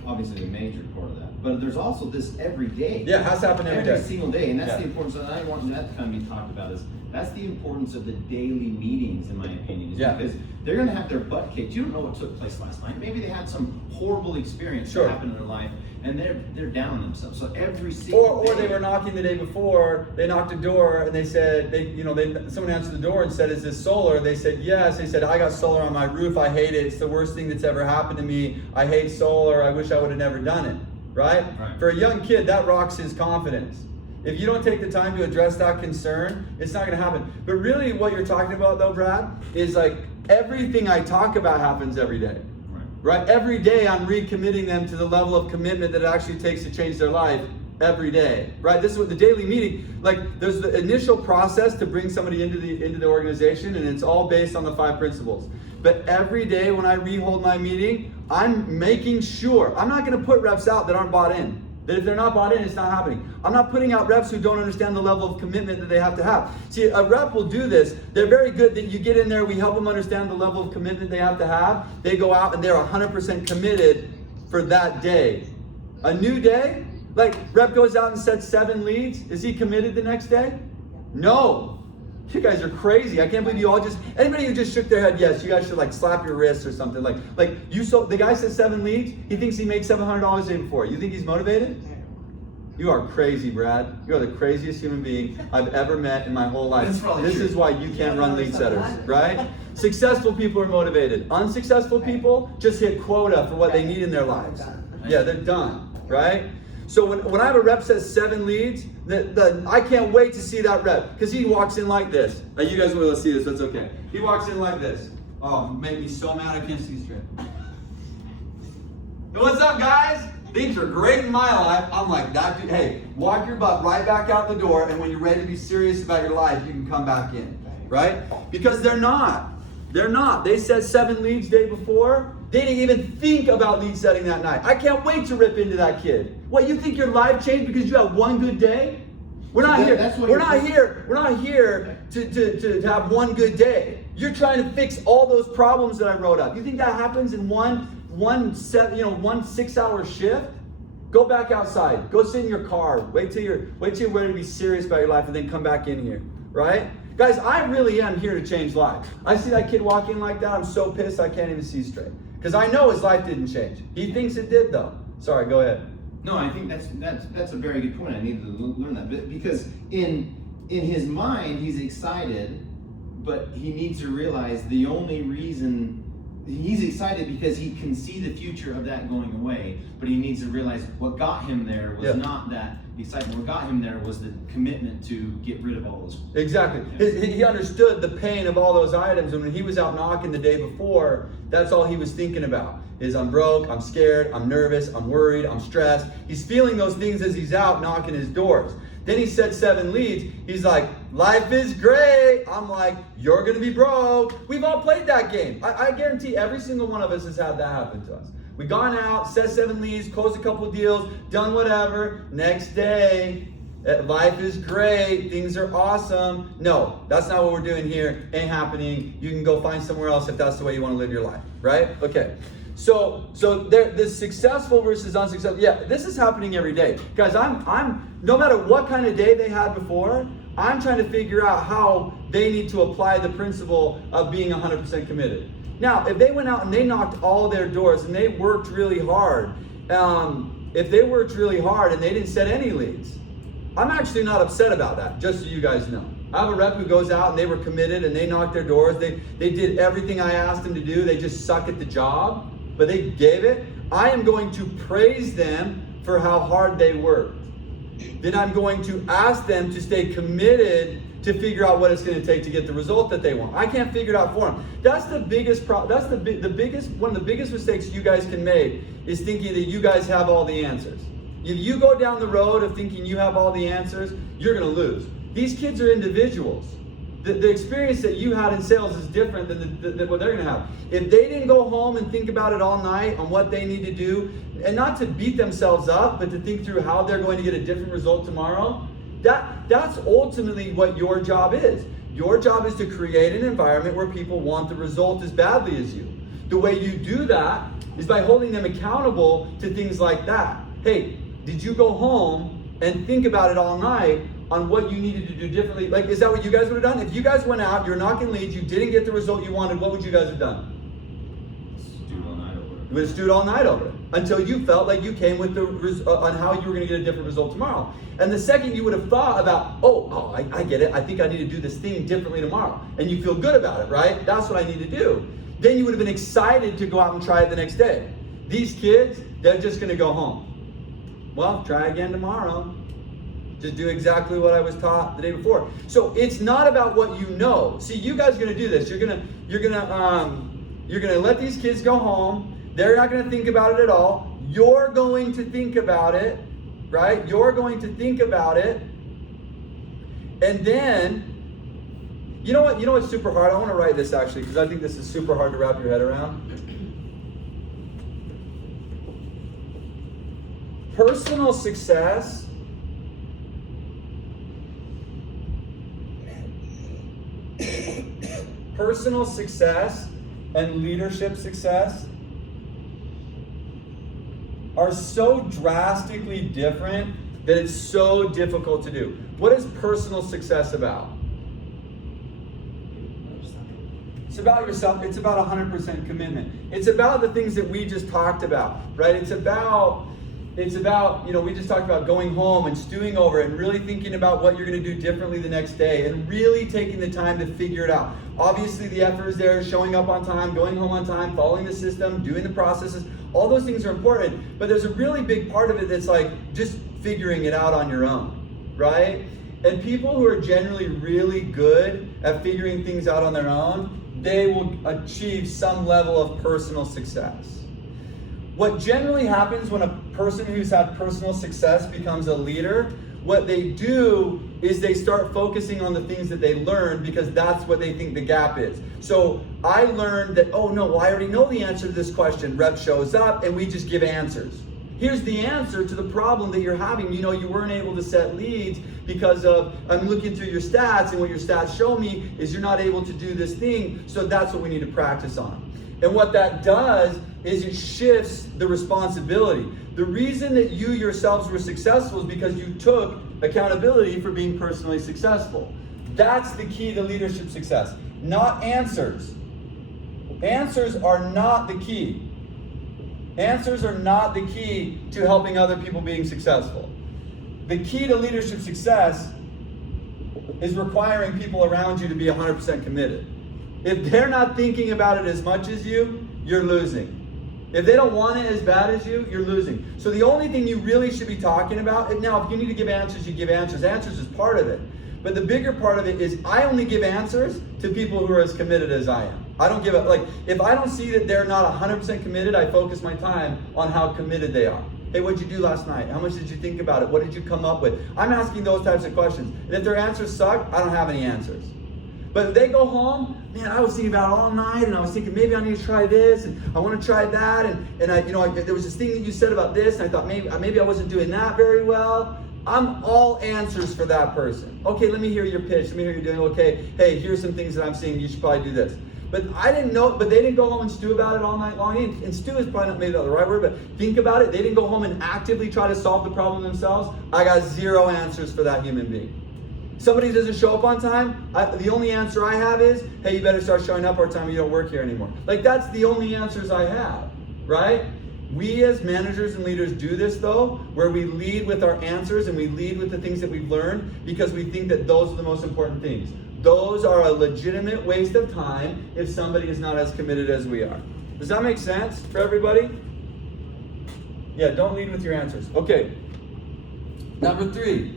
obviously a major part of that, but there's also this every day. Yeah, it has to happen every day. Single day, and that's Yeah. the importance of, I want that to kind of be talked about, is that's the importance of the daily meetings, in my opinion. Is Yeah. Because they're gonna have their butt kicked. You don't know what took place last night. Maybe they had some horrible experience Sure. that happened in their life, and they're down on themselves. So every single Or day, they were knocking the day before, they knocked a door and they said, someone answered the door and said, "Is this solar?" They said, "Yes." They said, "I got solar on my roof, I hate it, it's the worst thing that's ever happened to me, I hate solar, I wish I would have never done it," right? For a young kid, that rocks his confidence. If you don't take the time to address that concern, it's not gonna happen. But really what you're talking about though, Brad, is like everything I talk about happens every day. Right? Every day I'm recommitting them to the level of commitment that it actually takes to change their life every day. Right? This is what the daily meeting, like there's the initial process to bring somebody into the organization, and it's all based on the 5 principles. But every day when I rehold my meeting, I'm making sure, I'm not gonna put reps out that aren't bought in. That if they're not bought in, it's not happening. I'm not putting out reps who don't understand the level of commitment that they have to have. See, a rep will do this. They're very good that you get in there, we help them understand the level of commitment they have to have. They go out and they're 100% committed for that day. A new day, like rep goes out and sets 7 leads. Is he committed the next day? No. You guys are crazy. I can't believe you all anybody who just shook their head, yes, you guys should like slap your wrists or something. The guy said 7 leads, he thinks he made $700 the day before. You think he's motivated? You are crazy, Brad. You are the craziest human being I've ever met in my whole life. This is why you can't run lead setters, right? Successful people are motivated. Unsuccessful people just hit quota for what they need in their lives. Yeah, they're done, right? So when I have a rep says 7 leads, I can't wait to see that rep, because he walks in like this. Now you guys will be able to see this, that's okay. He walks in like this. Oh, make me so mad I can't see straight. Hey, what's up, guys? Things are great in my life. I'm like, that dude, hey, walk your butt right back out the door, and when you're ready to be serious about your life, you can come back in, right? Because they're not. They're not. They said 7 leads day before. They didn't even think about lead setting that night. I can't wait to rip into that kid. What, you think your life changed because you had one good day? We're not here. We're not here to have one good day. You're trying to fix all those problems that I wrote up. You think that happens in one 6-hour shift? Go back outside. Go sit in your car. Wait till you're ready to be serious about your life, and then come back in here, right? Guys, I really am here to change lives. I see that kid walk in like that, I'm so pissed I can't even see straight. Because I know his life didn't change. He thinks it did though. Sorry, go ahead. No, I think that's a very good point. I needed to learn that because in his mind he's excited, but he needs to realize the only reason he's excited because he can see the future of that going away. But he needs to realize what got him there was not that excitement. What got him there was the commitment to get rid of all those. Exactly. He understood the pain of all those items, and when he was out knocking the day before, that's all he was thinking about. Is I'm broke, I'm scared, I'm nervous, I'm worried, I'm stressed. He's feeling those things as he's out knocking his doors. Then he said 7 leads. He's like, life is great. I'm like, you're gonna be broke. We've all played that game. I guarantee every single one of us has had that happen to us. We gone out, said 7 leads, closed a couple of deals, done whatever. Next day, life is great, things are awesome. No, that's not what we're doing here. Ain't happening. You can go find somewhere else if that's the way you want to live your life, right? Okay. So the successful versus unsuccessful. Yeah, this is happening every day. Guys, I'm no matter what kind of day they had before, I'm trying to figure out how they need to apply the principle of being 100% committed. Now, if they went out and they knocked all their doors and they worked really hard, if they worked really hard and they didn't set any leads, I'm actually not upset about that, just so you guys know. I have a rep who goes out and they were committed and they knocked their doors. They did everything I asked them to do. They just suck at the job, but they gave it. I am going to praise them for how hard they worked. Then I'm going to ask them to stay committed to figure out what it's going to take to get the result that they want. I can't figure it out for them. That's the biggest problem. That's the biggest, one of the biggest mistakes you guys can make is thinking that you guys have all the answers. If you go down the road of thinking you have all the answers, you're going to lose. These kids are individuals. The experience that you had in sales is different than what they're going to have. If they didn't go home and think about it all night on what they need to do, and not to beat themselves up, but to think through how they're going to get a different result tomorrow, that's ultimately what your job is. Your job is to create an environment where people want the result as badly as you. The way you do that is by holding them accountable to things like that. Hey, did you go home and think about it all night on what you needed to do differently? Like, is that what you guys would have done? If you guys went out, you're knocking leads, you didn't get the result you wanted, what would you guys have done? Stewed all night over it. You would have stewed all night over it until you felt like you came with the on how you were going to get a different result tomorrow. And the second you would have thought about, I get it, I think I need to do this thing differently tomorrow, and you feel good about it, right? That's what I need to do. Then you would have been excited to go out and try it the next day. These kids, they're just going to go home. Well, try again tomorrow. Just do exactly what I was taught the day before. So it's not about what you know. See, you guys are going to do this. You're gonna let these kids go home. They're not going to think about it at all. You're going to think about it, right? You're going to think about it, and then, you know what? You know what's super hard? I want to write this actually because I think this is super hard to wrap your head around. Personal success and leadership success are so drastically different that it's so difficult to do. What is personal success about? It's about yourself. It's about 100% commitment. It's about the things that we just talked about, right? It's about, we just talked about going home and stewing over it and really thinking about what you're going to do differently the next day and really taking the time to figure it out. Obviously, the effort is there, showing up on time, going home on time, following the system, doing the processes. All those things are important, but there's a really big part of it that's like just figuring it out on your own, right? And people who are generally really good at figuring things out on their own, they will achieve some level of personal success. What generally happens when a person who's had personal success becomes a leader, what they do is they start focusing on the things that they learned because that's what they think the gap is. So I learned that, I already know the answer to this question. Rep shows up and we just give answers. Here's the answer to the problem that you're having. You weren't able to set leads because of, I'm looking through your stats, and what your stats show me is you're not able to do this thing, so that's what we need to practice on. And what that does is it shifts the responsibility. The reason that you yourselves were successful is because you took accountability for being personally successful. That's the key to leadership success, not answers. Answers are not the key. Answers are not the key to helping other people being successful. The key to leadership success is requiring people around you to be 100% committed. If they're not thinking about it as much as you, you're losing. If they don't want it as bad as you, you're losing. So the only thing you really should be talking about, and now if you need to give answers, you give answers. Answers is part of it. But the bigger part of it is I only give answers to people who are as committed as I am. I don't give up. Like, if I don't see that they're not 100% committed, I focus my time on how committed they are. Hey, what'd you do last night? How much did you think about it? What did you come up with? I'm asking those types of questions. And if their answers suck, I don't have any answers. But if they go home, man, I was thinking about it all night, and I was thinking maybe I need to try this, and I want to try that, and there was this thing that you said about this, and I thought maybe I wasn't doing that very well. I'm all answers for that person. Okay, let me hear your pitch. Let me hear you're doing okay. Hey, here's some things that I'm seeing. You should probably do this. But I didn't know, but they didn't go home and stew about it all night long. And stew is probably not maybe not the right word, but think about it. They didn't go home and actively try to solve the problem themselves. I got zero answers for that human being. Somebody doesn't show up on time, the only answer I have is, hey, you better start showing up on time, you don't work here anymore. Like, that's the only answers I have, right? We as managers and leaders do this though, where we lead with our answers and we lead with the things that we've learned because we think that those are the most important things. Those are a legitimate waste of time if somebody is not as committed as we are. Does that make sense for everybody? Yeah, don't lead with your answers. Okay. Number 3.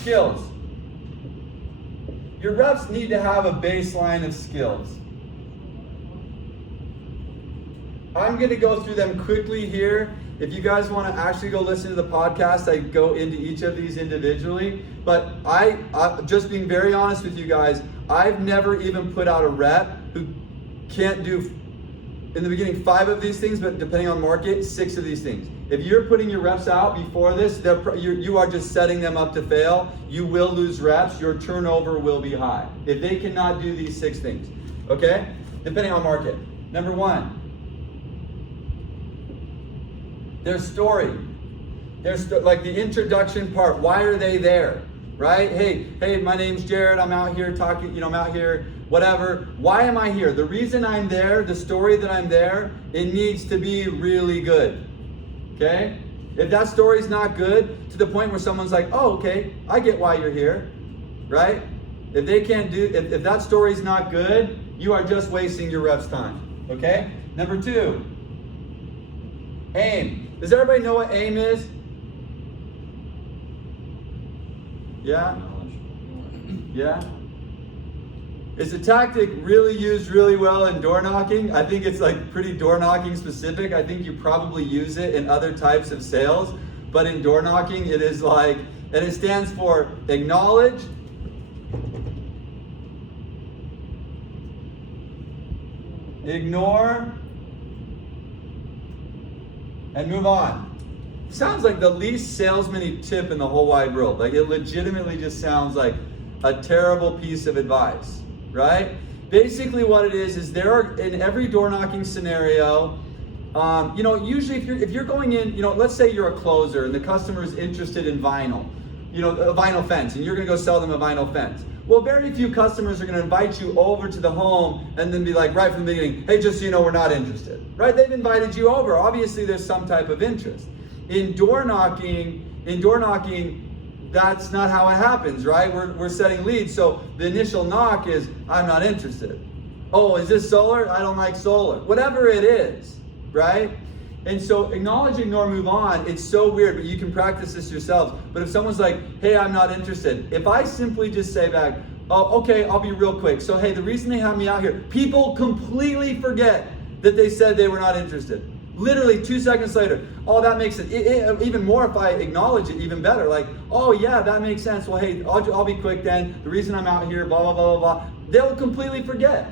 Skills. Your reps need to have a baseline of skills. I'm going to go through them quickly here. If you guys want to actually go listen to the podcast, I go into each of these individually. But I just being very honest with you guys, I've never even put out a rep who can't do, in the beginning, 5 of these things, but depending on market, 6 of these things. If you're putting your reps out before this, you are just setting them up to fail. You will lose reps. Your turnover will be high if they cannot do these 6 things. Okay? Depending on market. Number 1. Their story. Like the introduction part. Why are they there? Right? Hey, my name's Jared. I'm out here talking, I'm out here, whatever. Why am I here? The reason I'm there, the story that I'm there, it needs to be really good. Okay? If that story's not good, to the point where someone's like, oh, okay, I get why you're here. Right? If they can't do, if that story's not good, you are just wasting your reps' time. Okay? Number 2. Aim. Does everybody know what aim is? Yeah? Yeah? It's a tactic really used really well in door knocking. I think it's like pretty door knocking specific. I think you probably use it in other types of sales, but in door knocking it is like, and it stands for acknowledge, ignore, and move on. Sounds like the least salesman-y tip in the whole wide world. Like it legitimately just sounds like a terrible piece of advice, right? Basically what it is there are, in every door knocking scenario, usually if you're going in, let's say you're a closer and the customer is interested in vinyl, a vinyl fence, and you're gonna go sell them a vinyl fence. Well, very few customers are gonna invite you over to the home and then be like, right from the beginning, hey, just so you know, we're not interested, right? They've invited you over. Obviously there's some type of interest. In door knocking, that's not how it happens, right? We're setting leads. So the initial knock is, I'm not interested. Oh, is this solar? I don't like solar. Whatever it is, right? And so acknowledge, ignore, move on. It's so weird, but you can practice this yourselves. But if someone's like, hey, I'm not interested. If I simply just say back, oh, okay, I'll be real quick. So, hey, the reason they have me out here, people completely forget that they said they were not interested. Literally 2 seconds later, oh, that makes it even more if I acknowledge it, even better. Like, oh yeah, that makes sense. Well, hey, I'll be quick then. The reason I'm out here, blah, blah, blah, blah, blah. They'll completely forget,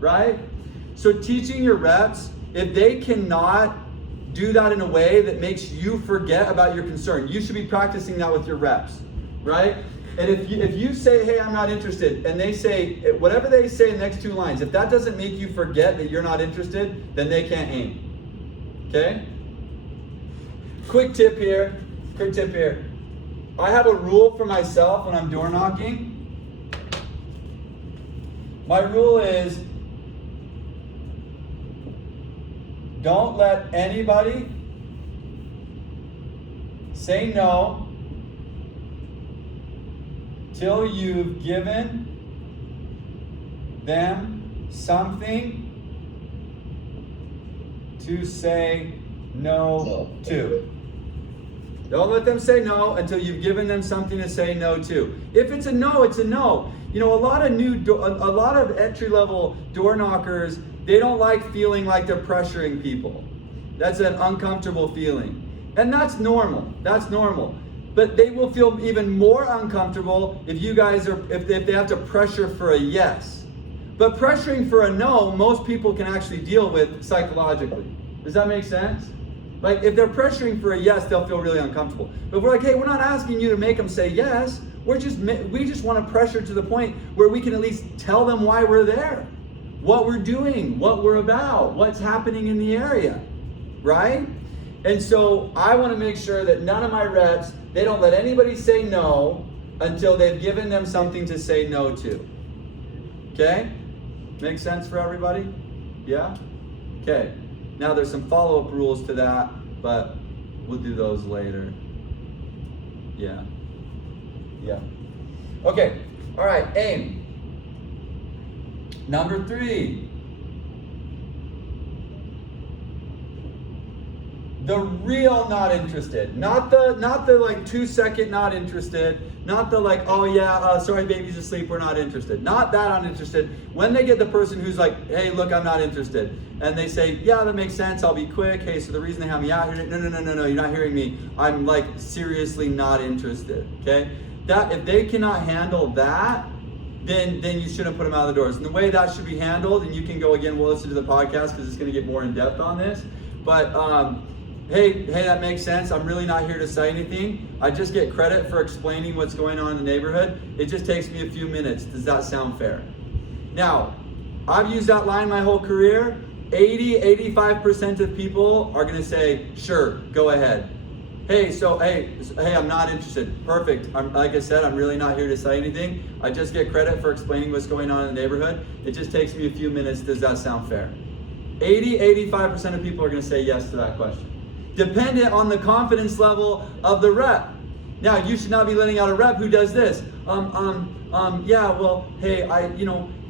right? So teaching your reps, if they cannot do that in a way that makes you forget about your concern, you should be practicing that with your reps, right? And if you say, hey, I'm not interested, and they say, whatever they say in the next 2 lines, if that doesn't make you forget that you're not interested, then they can't aim. Okay? Quick tip here. I have a rule for myself when I'm door knocking. My rule is, don't let anybody say no till you've given them something to say no to. Don't let them say no until you've given them something to say no to. If it's a no, it's a no. A lot of entry-level door knockers, they don't like feeling like they're pressuring people. That's an uncomfortable feeling. And that's normal. But they will feel even more uncomfortable if they have to pressure for a yes. But pressuring for a no, most people can actually deal with psychologically. Does that make sense? Like if they're pressuring for a yes, they'll feel really uncomfortable. But we're like, hey, we're not asking you to make them say yes. We just want to pressure to the point where we can at least tell them why we're there, what we're doing, what we're about, what's happening in the area, right? And so I want to make sure that none of my reps, they don't let anybody say no until they've given them something to say no to. Okay? Make sense for everybody? Yeah? Okay. Now there's some follow-up rules to that, but we'll do those later. Yeah. Okay. All right. Aim. Number 3. The real not interested, not the like 2-second not interested, not the like, oh yeah, sorry baby's asleep, we're not interested. Not that uninterested. When they get the person who's like, hey, look, I'm not interested, and they say, yeah, that makes sense, I'll be quick. Hey, so the reason they have me out here, no, you're not hearing me. I'm like seriously not interested. Okay, that if they cannot handle that, then you shouldn't put them out of the doors. And the way that should be handled, and you can go again, we'll listen to the podcast because it's going to get more in depth on this, but hey, that makes sense. I'm really not here to say anything. I just get credit for explaining what's going on in the neighborhood. It just takes me a few minutes. Does that sound fair? Now, I've used that line my whole career. 85% of people are gonna say, sure, go ahead. Hey, I'm not interested. Perfect. Like I said, I'm really not here to say anything. I just get credit for explaining what's going on in the neighborhood. It just takes me a few minutes. Does that sound fair? 85% of people are gonna say yes to that question, dependent on the confidence level of the rep. Now, you should not be letting out a rep who does this. Yeah, well, hey,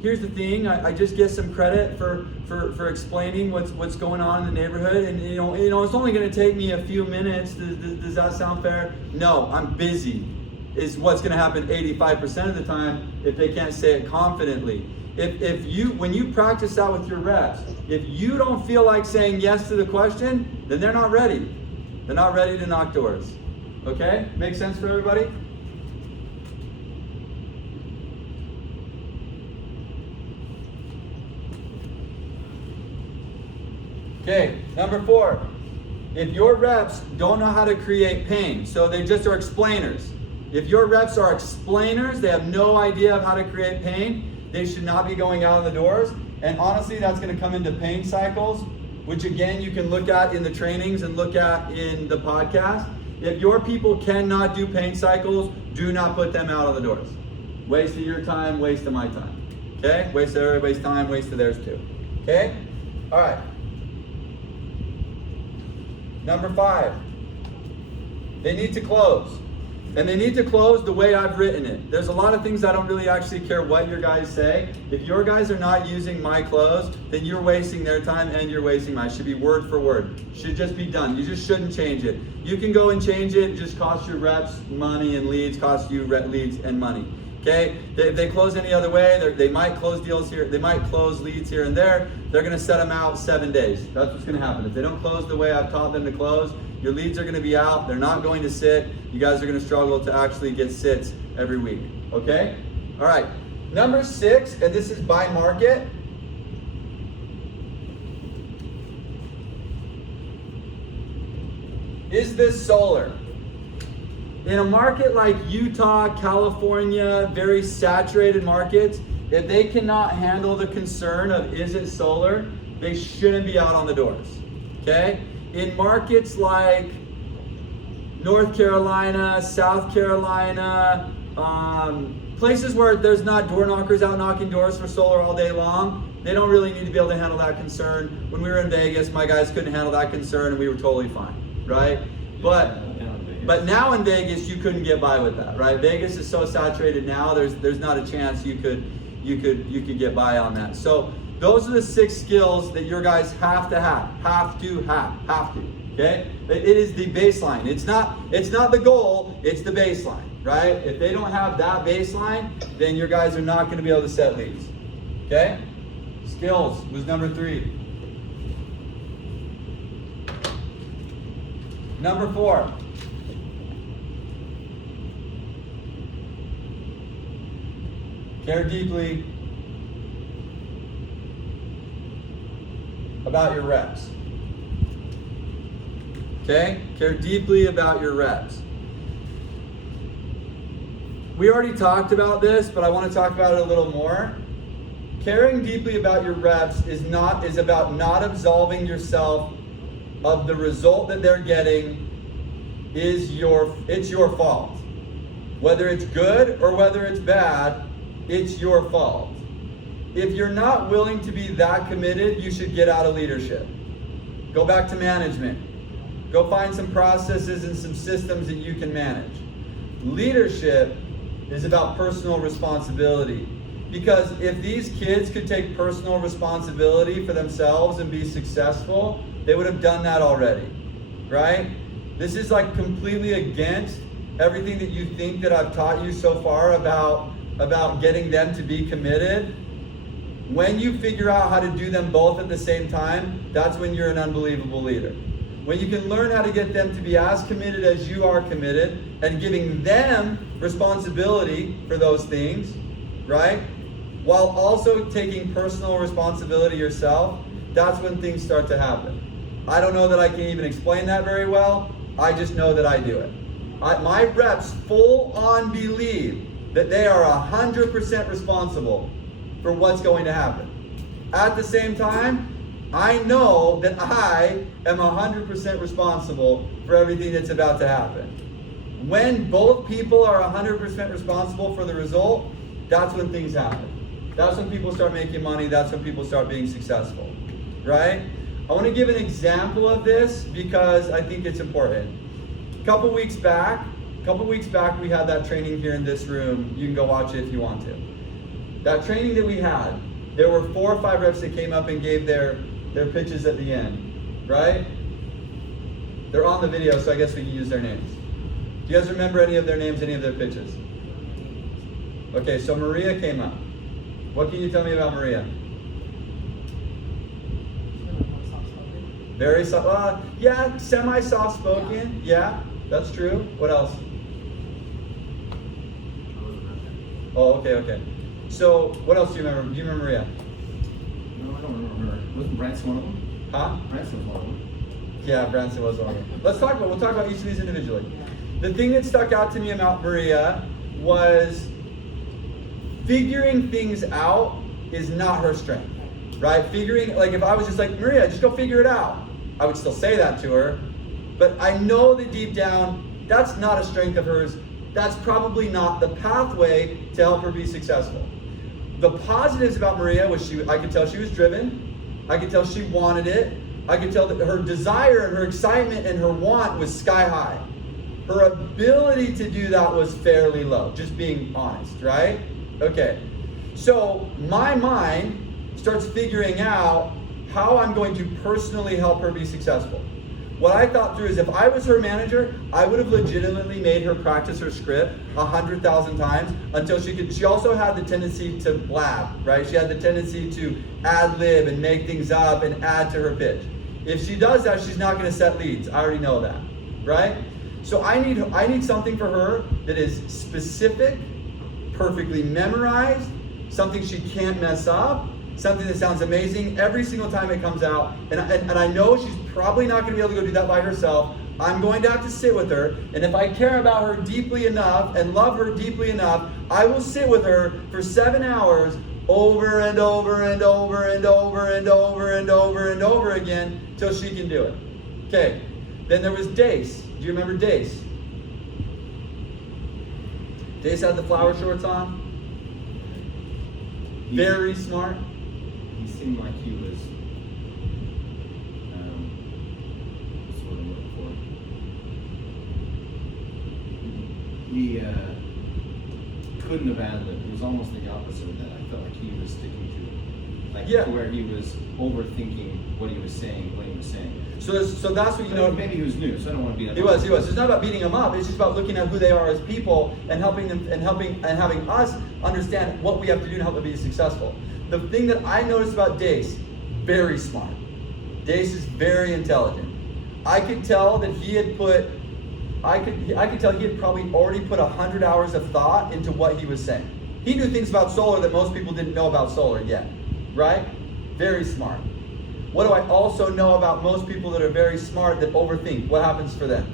here's the thing. I just get some credit for explaining what's going on in the neighborhood, and it's only going to take me a few minutes. Does that sound fair? No, I'm busy. Is what's going to happen 85% of the time if they can't say it confidently. When you practice that with your reps, if you don't feel like saying yes to the question, then they're not ready. They're not ready to knock doors. Okay? Make sense for everybody? Okay, number 4. If your reps don't know how to create pain, so they just are explainers. If your reps are explainers, they have no idea of how to create pain, they should not be going out of the doors. And honestly, that's going to come into pain cycles, which again, you can look at in the trainings and look at in the podcast. If your people cannot do pain cycles, do not put them out of the doors. Waste of your time, waste of my time. Okay? Waste of everybody's time, waste of theirs too. Okay? All right. Number 5. They need to close. And they need to close the way I've written it. There's a lot of things I don't really actually care what your guys say. If your guys are not using my close, then you're wasting their time and you're wasting mine. It should be word for word. Should just be done. You just shouldn't change it. You can go and change it. It just costs your reps money and leads, costs you leads and money. Okay? If they close any other way, they might close deals here. They might close leads here and there. They're going to set them out 7 days. That's what's going to happen. If they don't close the way I've taught them to close, your leads are going to be out. They're not going to sit. You guys are going to struggle to actually get sits every week. Okay? All right. Number 6, and this is by market. Is this solar? In a market like Utah, California, very saturated markets, if they cannot handle the concern of is it solar, they shouldn't be out on the doors. Okay? In markets like North Carolina, South Carolina, places where there's not door knockers out knocking doors for solar all day long, they don't really need to be able to handle that concern. When we were in Vegas, my guys couldn't handle that concern and we were totally fine, right? But now in Vegas, you couldn't get by with that, right? Vegas is so saturated now, there's not a chance you could get by on that. So those are the 6 skills that your guys have to have to. Okay? It is the baseline. It's not the goal, it's the baseline, right? If they don't have that baseline, then your guys are not going to be able to set leads. Okay? Skills was number 3. Number 4. Care deeply about your reps. Okay? Care deeply about your reps. We already talked about this, but I want to talk about it a little more. Caring deeply about your reps is about not absolving yourself of the result that they're getting. It's your fault. Whether it's good or whether it's bad, it's your fault. If you're not willing to be that committed, you should get out of leadership. Go back to management. Go find some processes and some systems that you can manage. Leadership is about personal responsibility. Because if these kids could take personal responsibility for themselves and be successful, they would have done that already. right? This is like completely against everything that you think that I've taught you so far about getting them to be committed. When you figure out how to do them both at the same time, that's when you're an unbelievable leader. When you can learn how to get them to be as committed as you are committed and giving them responsibility for those things, right? While also taking personal responsibility yourself, that's when things start to happen. I don't know that I can even explain that very well. I just know that I do it. My reps full on believe that they are 100% responsible for what's going to happen. At the same time, I know that I am 100% responsible for everything that's about to happen. When both people are 100% responsible for the result, that's when things happen. That's when people start making money. That's when people start being successful, right? I want to give an example of this because I think it's important. A couple weeks back, we had that training here in this room. You can go watch it if you want to. That training that we had, there were 4 or 5 reps that came up and gave their pitches at the end, right? They're on the video, so I guess we can use their names. Do you guys remember any of their names, any of their pitches? Okay, so Maria came up. What can you tell me about Maria? Very soft, yeah, semi-soft spoken. Yeah, that's true. What else? Oh, okay. So, what else do you remember? Do you remember Maria? No, I don't remember. Wasn't Branson one of them? Huh? Branson was one of them. Yeah, Branson was one of them. We'll talk about each of these individually. The thing that stuck out to me about Maria was figuring things out is not her strength, right? Figuring, like if I was just like, Maria, just go figure it out, I would still say that to her, but I know that deep down, that's not a strength of hers. That's probably not the pathway to help her be successful. The positives about Maria was I could tell she was driven. I could tell she wanted it. I could tell that her desire and her excitement and her want was sky high. Her ability to do that was fairly low, just being honest, right? Okay. So my mind starts figuring out how I'm going to personally help her be successful. What I thought through is if I was her manager, I would have legitimately made her practice her script 100,000 times until she could. She also had the tendency to blab, right? She had the tendency to ad lib and make things up and add to her pitch. If she does that, she's not going to set leads. I already know that, right? So I need something for her that is specific, perfectly memorized, something she can't mess up, something that sounds amazing every single time it comes out. And I know she's probably not going to be able to go do that by herself. I'm going to have to sit with her. And if I care about her deeply enough and love her deeply enough, I will sit with her for 7 hours over and over and over and over and over and over and over again till she can do it. Okay. Then there was Dace. Do you remember Dace? Dace had the flower shorts on. Very smart. He seemed like he was what's the word I'm looking for? He couldn't have ad-libbed. It was almost the opposite of that. I felt like he was sticking to it. Like to where he was overthinking what he was saying, when he was saying. So that's what you know. Maybe he was new, so I don't want to be. He was. It's not about beating them up. It's just about looking at who they are as people and helping them and having us understand what we have to do to help them be successful. The thing that I noticed about Dace, very smart. Dace is very intelligent. I could tell that he had put. I could tell he had probably already put 100 hours of thought into what he was saying. He knew things about solar that most people didn't know about solar yet, right? Very smart. What do I also know about most people that are very smart that overthink? What happens for them?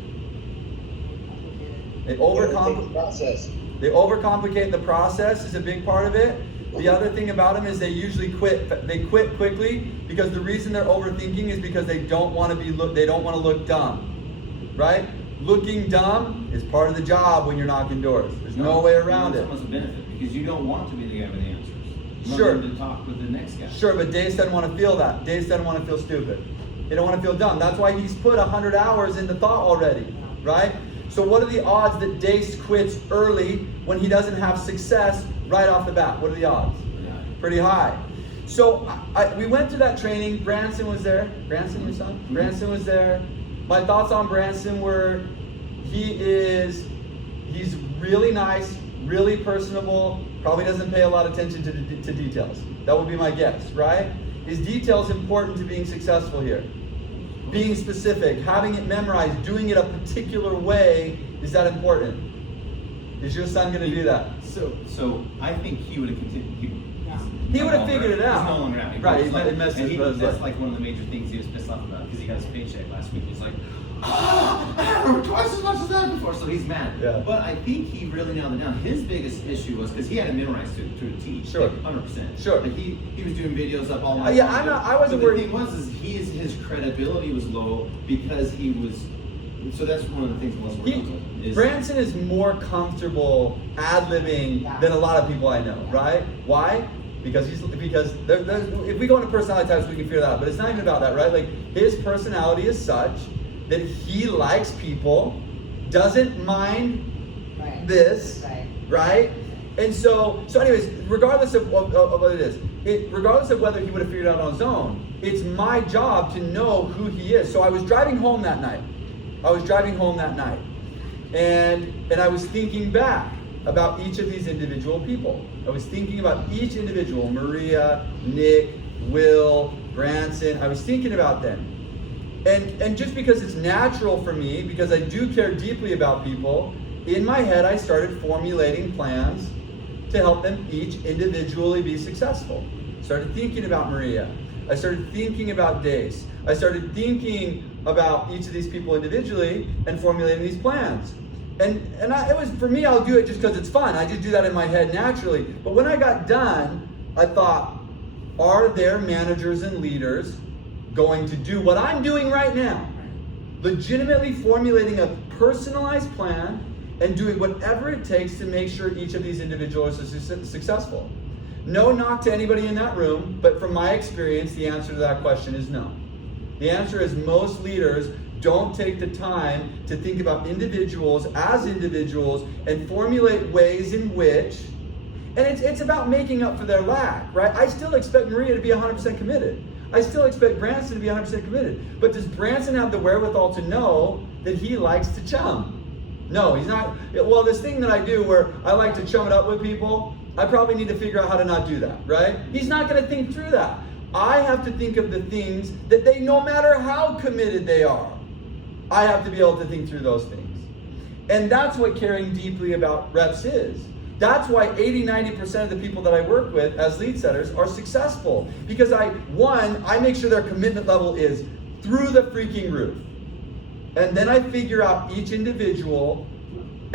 They overcomplicate the process is a big part of it. The other thing about them is they usually quit. They quit quickly because the reason they're overthinking is because they don't want to look dumb, right? Looking dumb is part of the job when you're knocking doors. There's no way around it. It's almost a benefit because you don't want to be the guy with the answers. You Sure. want them to talk with the next guy. Sure, but Dace doesn't want to feel that. Dace doesn't want to feel stupid. He don't want to feel dumb. That's why he's put 100 hours into thought already, right? So what are the odds that Dace quits early when he doesn't have success right off the bat? What are the odds? Pretty high. So we went to that training. Branson was there. Branson, your son? Branson was there. My thoughts on Branson were he's really nice, really personable, probably doesn't pay a lot of attention to details. That would be my guess, right? Is details important to being successful here? Being specific, having it memorized, doing it a particular way, is that important? Is your son going to do that? So I think he would have continued. He would have figured it out. He's no longer out. Right, he like, messed and his that's life. like one of the major things he was pissed off about because he got his paycheck last week. He's like, I earned twice as much as that before, so he's mad. Yeah. But I think he really nailed it down. His biggest issue was because he had it memorized to a T. Sure. Like 100%. Sure. Like he was doing videos up all night. Yeah, I wasn't but worried. The thing was, his credibility was low because he was. So that's one of the things I wasn't working with. Branson is more comfortable ad-libbing than a lot of people I know, right? Why? Because if we go into personality types, we can figure that out. But it's not even about that, right? Like his personality is such that he likes people, doesn't mind this, right? And so anyways, regardless of what it is, regardless of whether he would have figured it out on his own, it's my job to know who he is. So I was driving home that night. And I was thinking back about each of these individual people. I was thinking about each individual, Maria, Nick, Will, Branson. I was thinking about them. And just because it's natural for me, because I do care deeply about people, in my head I started formulating plans to help them each individually be successful. I started thinking about Maria. I started thinking about Dace. I started thinking about each of these people individually and formulating these plans. And it was, for me, I'll do it just because it's fun. I just do that in my head naturally. But when I got done, I thought, are there managers and leaders going to do what I'm doing right now? Legitimately formulating a personalized plan and doing whatever it takes to make sure each of these individuals is successful. No knock to anybody in that room, but from my experience, the answer to that question is no. The answer is most leaders don't take the time to think about individuals as individuals and formulate ways in which, and it's about making up for their lack, right? I still expect Maria to be 100% committed. I still expect Branson to be 100% committed. But does Branson have the wherewithal to know that he likes to chum? No, he's not. Well, this thing that I do where I like to chum it up with people, I probably need to figure out how to not do that, right? He's not going to think through that. I have to think of the things that they, no matter how committed they are, I have to be able to think through those things. And that's what caring deeply about reps is. That's why 80-90% of the people that I work with as lead setters are successful. Because I make sure their commitment level is through the freaking roof. And then I figure out each individual,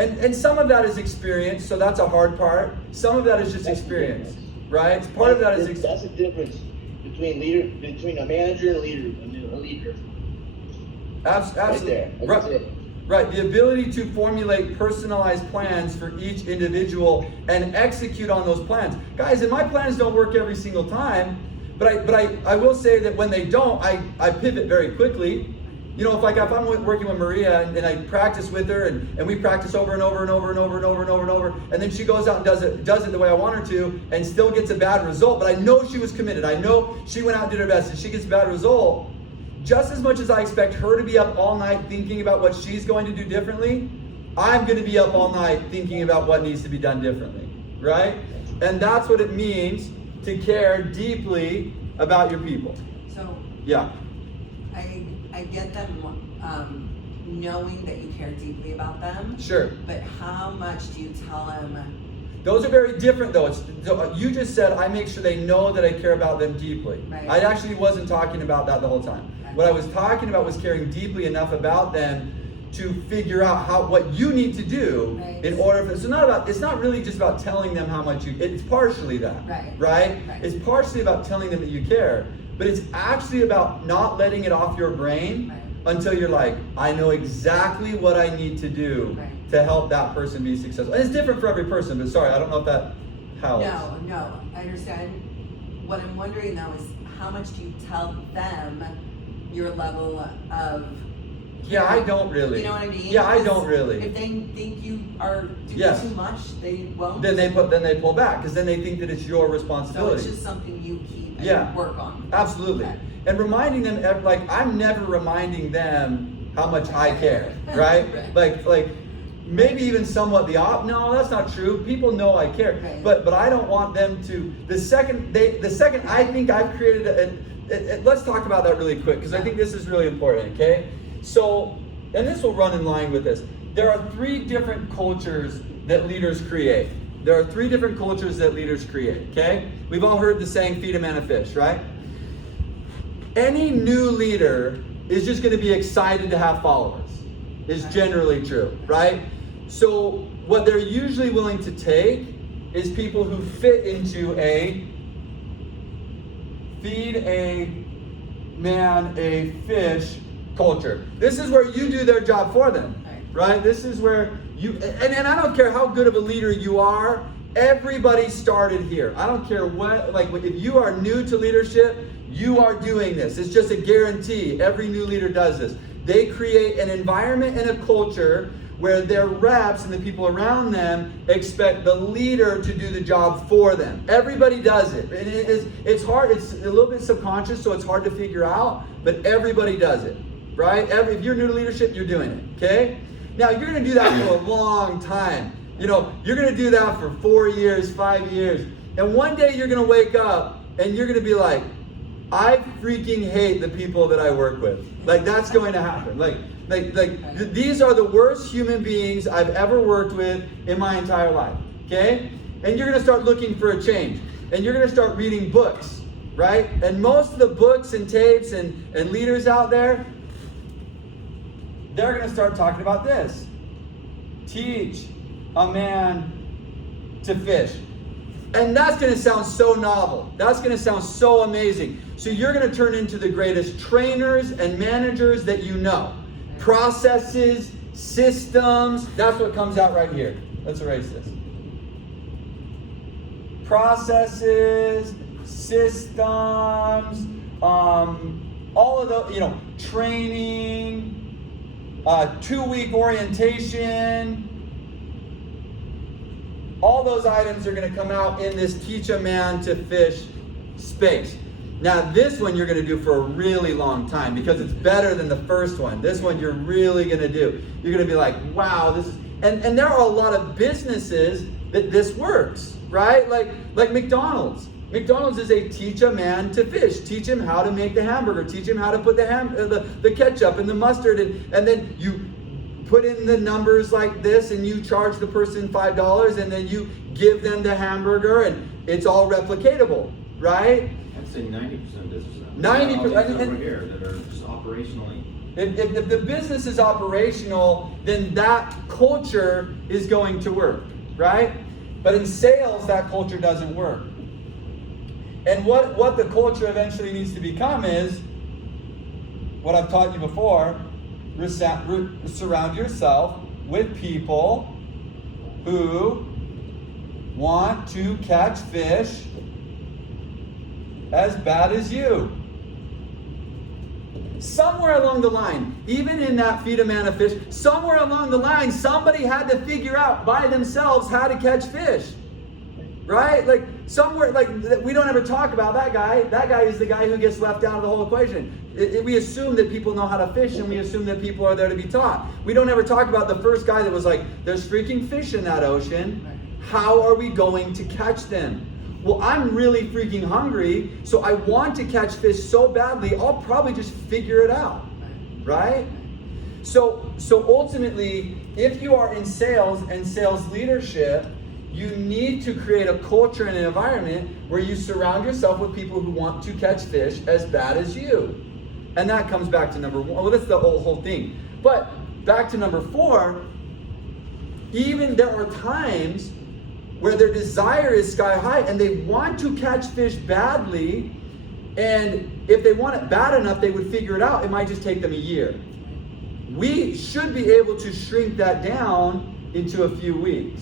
and some of that is experience, so that's a hard part. Some of that is just experience, right? Part of that is that's the difference between a manager and a leader. Absolutely. Right there. Right. The ability to formulate personalized plans for each individual and execute on those plans. Guys, and my plans don't work every single time, but I will say that when they don't, I pivot very quickly. You know, if I'm working with Maria and I practice with her and we practice over and over and over and over and over and over and over, and then she goes out and does it the way I want her to and still gets a bad result, but I know she was committed. I know she went out and did her best and she gets a bad result. Just as much as I expect her to be up all night thinking about what she's going to do differently, I'm going to be up all night thinking about what needs to be done differently, right? And that's what it means to care deeply about your people. So yeah, I get them knowing that you care deeply about them. Sure. But how much do you tell them? Those are very different though. You just said I make sure they know that I care about them deeply. Right. I actually wasn't talking about that the whole time. Okay. What I was talking about was caring deeply enough about them to figure out what you need to do in order for, it's not really just about telling them how much it's partially that, right? It's partially about telling them that you care, but it's actually about not letting it off your brain until you're like, I know exactly what I need to do to help that person be successful. And it's different for every person, but sorry, I don't know if that helps. No, I understand. What I'm wondering though is how much do you tell them your level of Yeah, I don't really. You know what I mean? Yeah, I don't really. If they think you are doing too much, they won't. Then they pull back because then they think that it's your So responsibility. it's just something you keep and Yeah. work on. Absolutely. Okay. And reminding them, like, I'm never reminding them how much I care, right? Like maybe even somewhat no, that's not true. People know I care, Right. but I don't want them to. The second I think I've created let's talk about that really quick, because I think this is really important. Okay, so, and this will run in line with this. There are 3 different cultures that leaders create. There are 3 different cultures that leaders create. Okay, we've all heard the saying, "Feed a man a fish," right? Any new leader is just going to be excited to have followers, is generally true, right? So what they're usually willing to take is people who fit into a feed a man a fish culture. This is where you do their job for them, right? This is where you, and I don't care how good of a leader you are, everybody started here. I don't care what, like, if you are new to leadership, you are doing this. It's just a guarantee. Every new leader does this. They create an environment and a culture where their reps and the people around them expect the leader to do the job for them. Everybody does it. And it's hard, it's a little bit subconscious, so it's hard to figure out, but everybody does it, right? If you're new to leadership, you're doing it, okay? Now, you're gonna do that for a long time. You know, you're gonna do that for 4 years, 5 years, and one day you're gonna wake up and you're gonna be like, I freaking hate the people that I work with. Like, that's going to happen. These are the worst human beings I've ever worked with in my entire life, okay? And you're going to start looking for a change. And you're going to start reading books, right? And most of the books and tapes and leaders out there, they're going to start talking about this. Teach a man to fish. And that's going to sound so novel. That's going to sound so amazing. So you're going to turn into the greatest trainers and managers that you know. Processes, systems, that's what comes out right here. Let's erase this. Processes, systems, all of the, training, 2-week orientation. All those items are going to come out in this teach a man to fish space. Now, this one you're going to do for a really long time because it's better than the first one. This one you're really going to do. You're going to be like, wow, this is, and there are a lot of businesses that this works, right? Like McDonald's. McDonald's is a teach a man to fish. Teach him how to make the hamburger. Teach him how to put the ketchup and the mustard, and then you put in the numbers like this, and you charge the person $5, and then you give them the hamburger, and it's all replicatable, right? I'd say 90% of businesses. 90% over here that are just operationally. If the business is operational, then that culture is going to work, right? But in sales, that culture doesn't work. And what the culture eventually needs to become is what I've taught you before. Surround yourself with people who want to catch fish as bad as you. Somewhere along the line, even in that feed a man a fish, somewhere along the line, somebody had to figure out by themselves how to catch fish. Right? Like somewhere, like we don't ever talk about that guy. That guy is the guy who gets left out of the whole equation. We assume that people know how to fish, and we assume that people are there to be taught. We don't ever talk about the first guy that was like, there's freaking fish in that ocean. How are we going to catch them? Well, I'm really freaking hungry, so I want to catch fish so badly, I'll probably just figure it out. Right? So ultimately, if you are in sales and sales leadership, you need to create a culture and an environment where you surround yourself with people who want to catch fish as bad as you. And that comes back to number one. Well, that's the whole thing. But back to number 4, even there are times where their desire is sky high and they want to catch fish badly. And if they want it bad enough, they would figure it out. It might just take them a year. We should be able to shrink that down into a few weeks.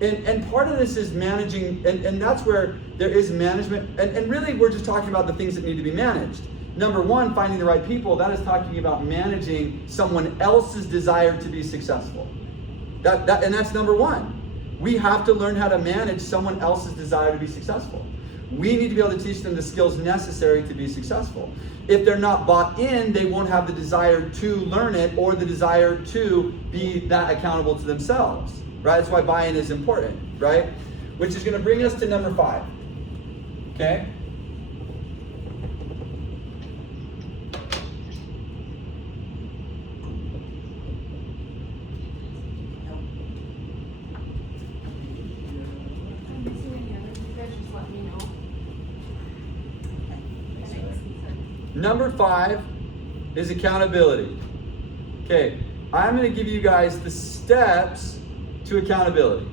And part of this is managing, and that's where there is management, and really we're just talking about the things that need to be managed. Number 1, finding the right people. That is talking about managing someone else's desire to be successful. And that's number 1. We have to learn how to manage someone else's desire to be successful. We need to be able to teach them the skills necessary to be successful. If they're not bought in, they won't have the desire to learn it or the desire to be that accountable to themselves, right? That's why buy-in is important, right? Which is going to bring us to number 5, okay? Number 5 is accountability. Okay, I'm going to give you guys the steps to accountability.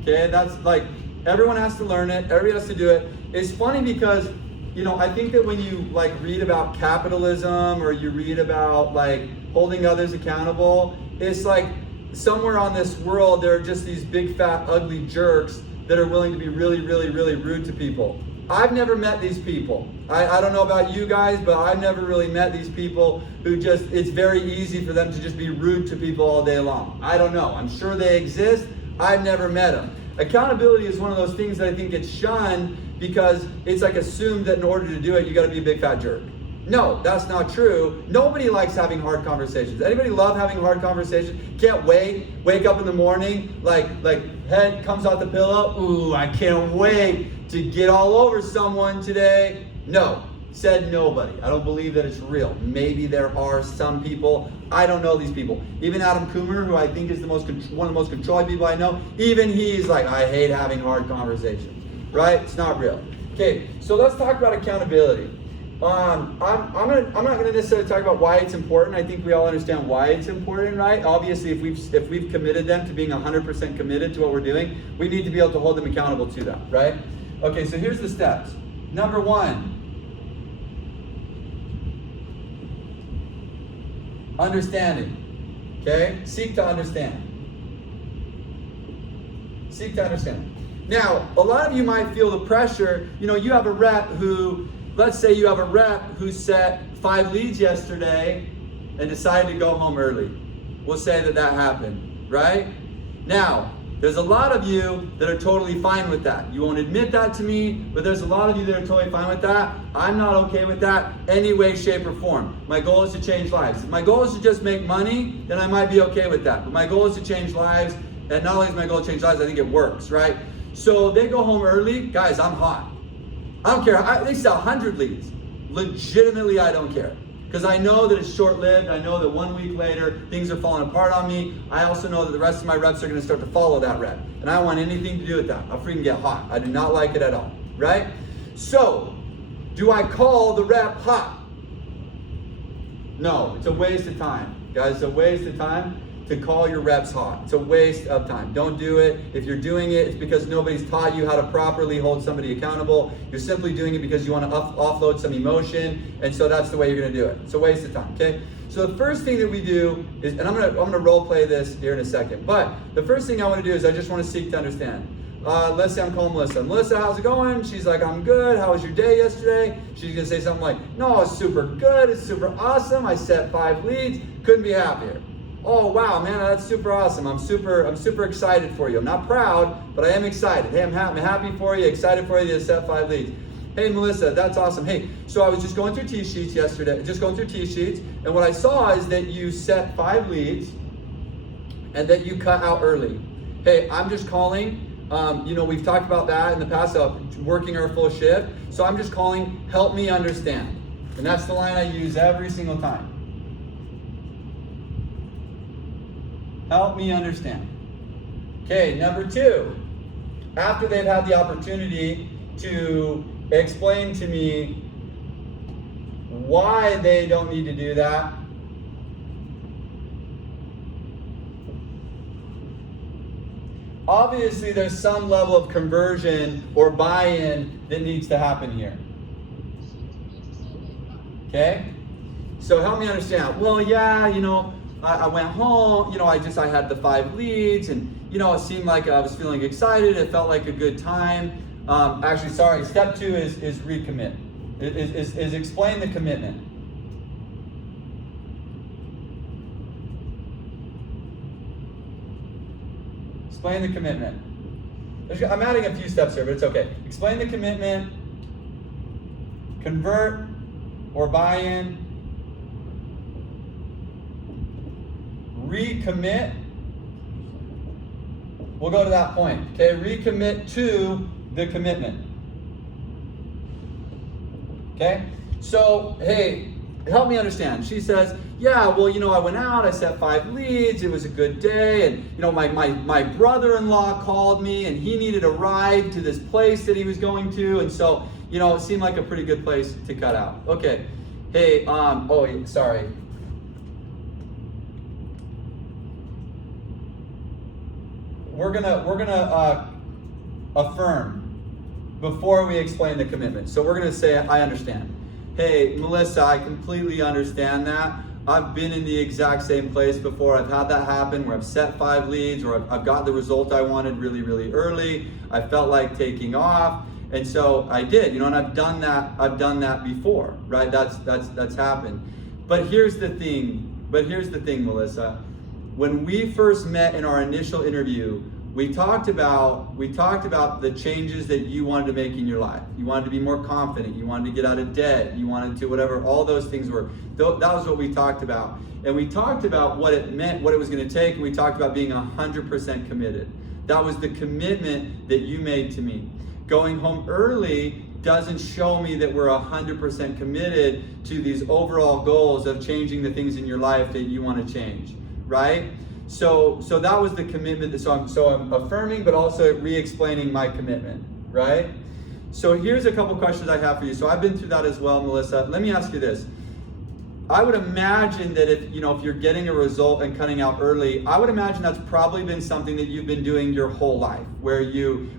Okay, that's like everyone has to learn it, everybody has to do it. It's funny because, you know, I think that when you like read about capitalism or you read about like holding others accountable, it's like somewhere on this world there are just these big fat ugly jerks that are willing to be really, really, really rude to people. I've never met these people. I don't know about you guys, but I've never really met these people who just, it's very easy for them to just be rude to people all day long. I don't know. I'm sure they exist. I've never met them. Accountability is one of those things that I think gets shunned because it's like assumed that in order to do it, you got to be a big fat jerk. No, that's not true. Nobody likes having hard conversations. Anybody love having hard conversations? Can't wake up in the morning, like head comes out the pillow. Ooh, I can't wait to get all over someone today. No, said nobody. I don't believe that it's real. Maybe there are some people. I don't know these people. Even Adam Coomer, who I think is one of the most controlling people I know, even he's like, I hate having hard conversations, right? It's not real. Okay, so let's talk about accountability. I'm not going to necessarily talk about why it's important. I think we all understand why it's important, right? Obviously, if we've committed them to being 100% committed to what we're doing, we need to be able to hold them accountable to that, right? Okay, so here's the steps. Number 1, understanding. Okay, seek to understand. Seek to understand. Now, a lot of you might feel the pressure. You know, you have a rep who. Let's say you have a rep who set 5 leads yesterday and decided to go home early. We'll say that happened, right? Now, there's a lot of you that are totally fine with that. You won't admit that to me, but there's a lot of you that are totally fine with that. I'm not okay with that any way, shape, or form. My goal is to change lives. If my goal is to just make money, then I might be okay with that. But my goal is to change lives, and not only is my goal to change lives, I think it works, right? So they go home early. Guys, I'm hot. I don't care. They sell 100 leads. Legitimately, I don't care. Because I know that it's short-lived. I know that 1 week later, things are falling apart on me. I also know that the rest of my reps are going to start to follow that rep. And I don't want anything to do with that. I'll freaking get hot. I do not like it at all. Right? So, do I call the rep hot? No. It's a waste of time. Guys, it's a waste of time to call your reps hot. It's a waste of time. Don't do it. If you're doing it, it's because nobody's taught you how to properly hold somebody accountable. You're simply doing it because you want to offload some emotion, and so that's the way you're going to do it. It's a waste of time, okay? So the first thing that we do is, and I'm gonna role play this here in a second, but the first thing I want to do is I just want to seek to understand. Let's say I'm calling Melissa. Melissa, how's it going? She's like, I'm good. How was your day yesterday? She's gonna say something like, no, it's super good. It's super awesome. I set 5 leads. Couldn't be happier. Oh wow, man, that's super awesome. I'm super excited for you. I'm not proud, but I am excited. Hey, I'm happy for you, excited for you to set 5 leads. Hey Melissa, that's awesome. Hey, so I was just going through T-sheets yesterday, and what I saw is that you set 5 leads and that you cut out early. Hey, I'm just calling. You know, we've talked about that in the past, working our full shift. So I'm just calling, help me understand. And that's the line I use every single time. Help me understand. Okay, number 2, after they've had the opportunity to explain to me why they don't need to do that, obviously there's some level of conversion or buy-in that needs to happen here. Okay? So help me understand. Well, yeah, you know, I went home, you know, I had the 5 leads, and, you know, it seemed like I was feeling excited. It felt like a good time. Actually, sorry, step 2 is recommit. Is explain the commitment. Explain the commitment. I'm adding a few steps here, but it's okay. Explain the commitment. convert or buy in, recommit. We'll go to that point. Okay, recommit to the commitment. Okay, so hey, help me understand. She says, yeah, well, I went out, I set 5 leads, it was a good day, and my brother-in-law called me and he needed a ride to this place that he was going to, and so, it seemed like a pretty good place to cut out. Okay, hey, sorry. We're gonna affirm before we explain the commitment. So we're gonna say, I understand. Hey, Melissa, I completely understand that. I've been in the exact same place before. I've had that happen where I've set 5 leads, or I've got the result I wanted really, really early. I felt like taking off, and so I did. And I've done that. I've done that before, right? That's happened. But here's the thing. Melissa. When we first met in our initial interview, we talked about the changes that you wanted to make in your life. You wanted to be more confident. You wanted to get out of debt. You wanted to whatever. All those things were. That was what we talked about. And we talked about what it meant, what it was going to take. And we talked about being 100% committed. That was the commitment that you made to me. Going home early doesn't show me that we're 100% committed to these overall goals of changing the things in your life that you want to change, right? So that was the commitment. So I'm affirming, but also re-explaining my commitment, right? So here's a couple questions I have for you. So I've been through that as well, Melissa. Let me ask you this. I would imagine that if you're getting a result and cutting out early, I would imagine that's probably been something that you've been doing your whole life, where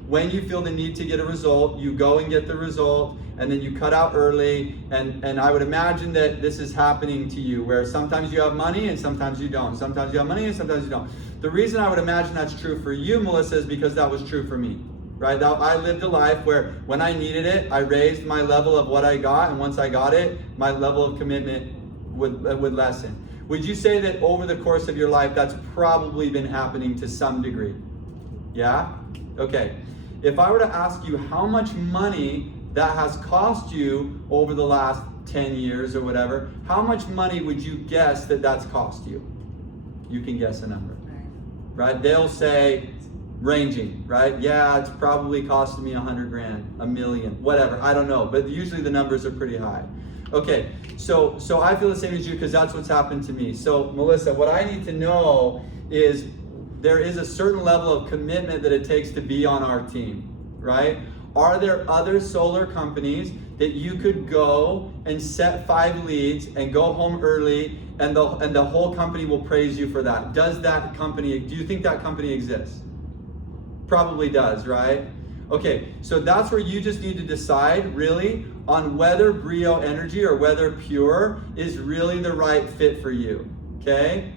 when you feel the need to get a result, you go and get the result, and then you cut out early, and I would imagine that this is happening to you, where sometimes you have money and sometimes you don't. Sometimes you have money and sometimes you don't. The reason I would imagine that's true for you, Melissa, is because that was true for me, right? I lived a life where when I needed it, I raised my level of what I got, and once I got it, my level of commitment would lessen. Would you say that over the course of your life, that's probably been happening to some degree? Yeah? Okay. If I were to ask you how much money that has cost you over the last 10 years or whatever, how much money would you guess that that's cost you? You can guess a number, right? They'll say ranging, right? Yeah, it's probably costing me 100 grand, $1 million, whatever. I don't know, but usually the numbers are pretty high. Okay, so I feel the same as you because that's what's happened to me. So Melissa, what I need to know is there is a certain level of commitment that it takes to be on our team, right? Are there other solar companies that you could go and set 5 leads and go home early and the whole company will praise you for that? Do you think that company exists? Probably does, right? Okay, so that's where you just need to decide really on whether Brio Energy or whether Pure is really the right fit for you, okay?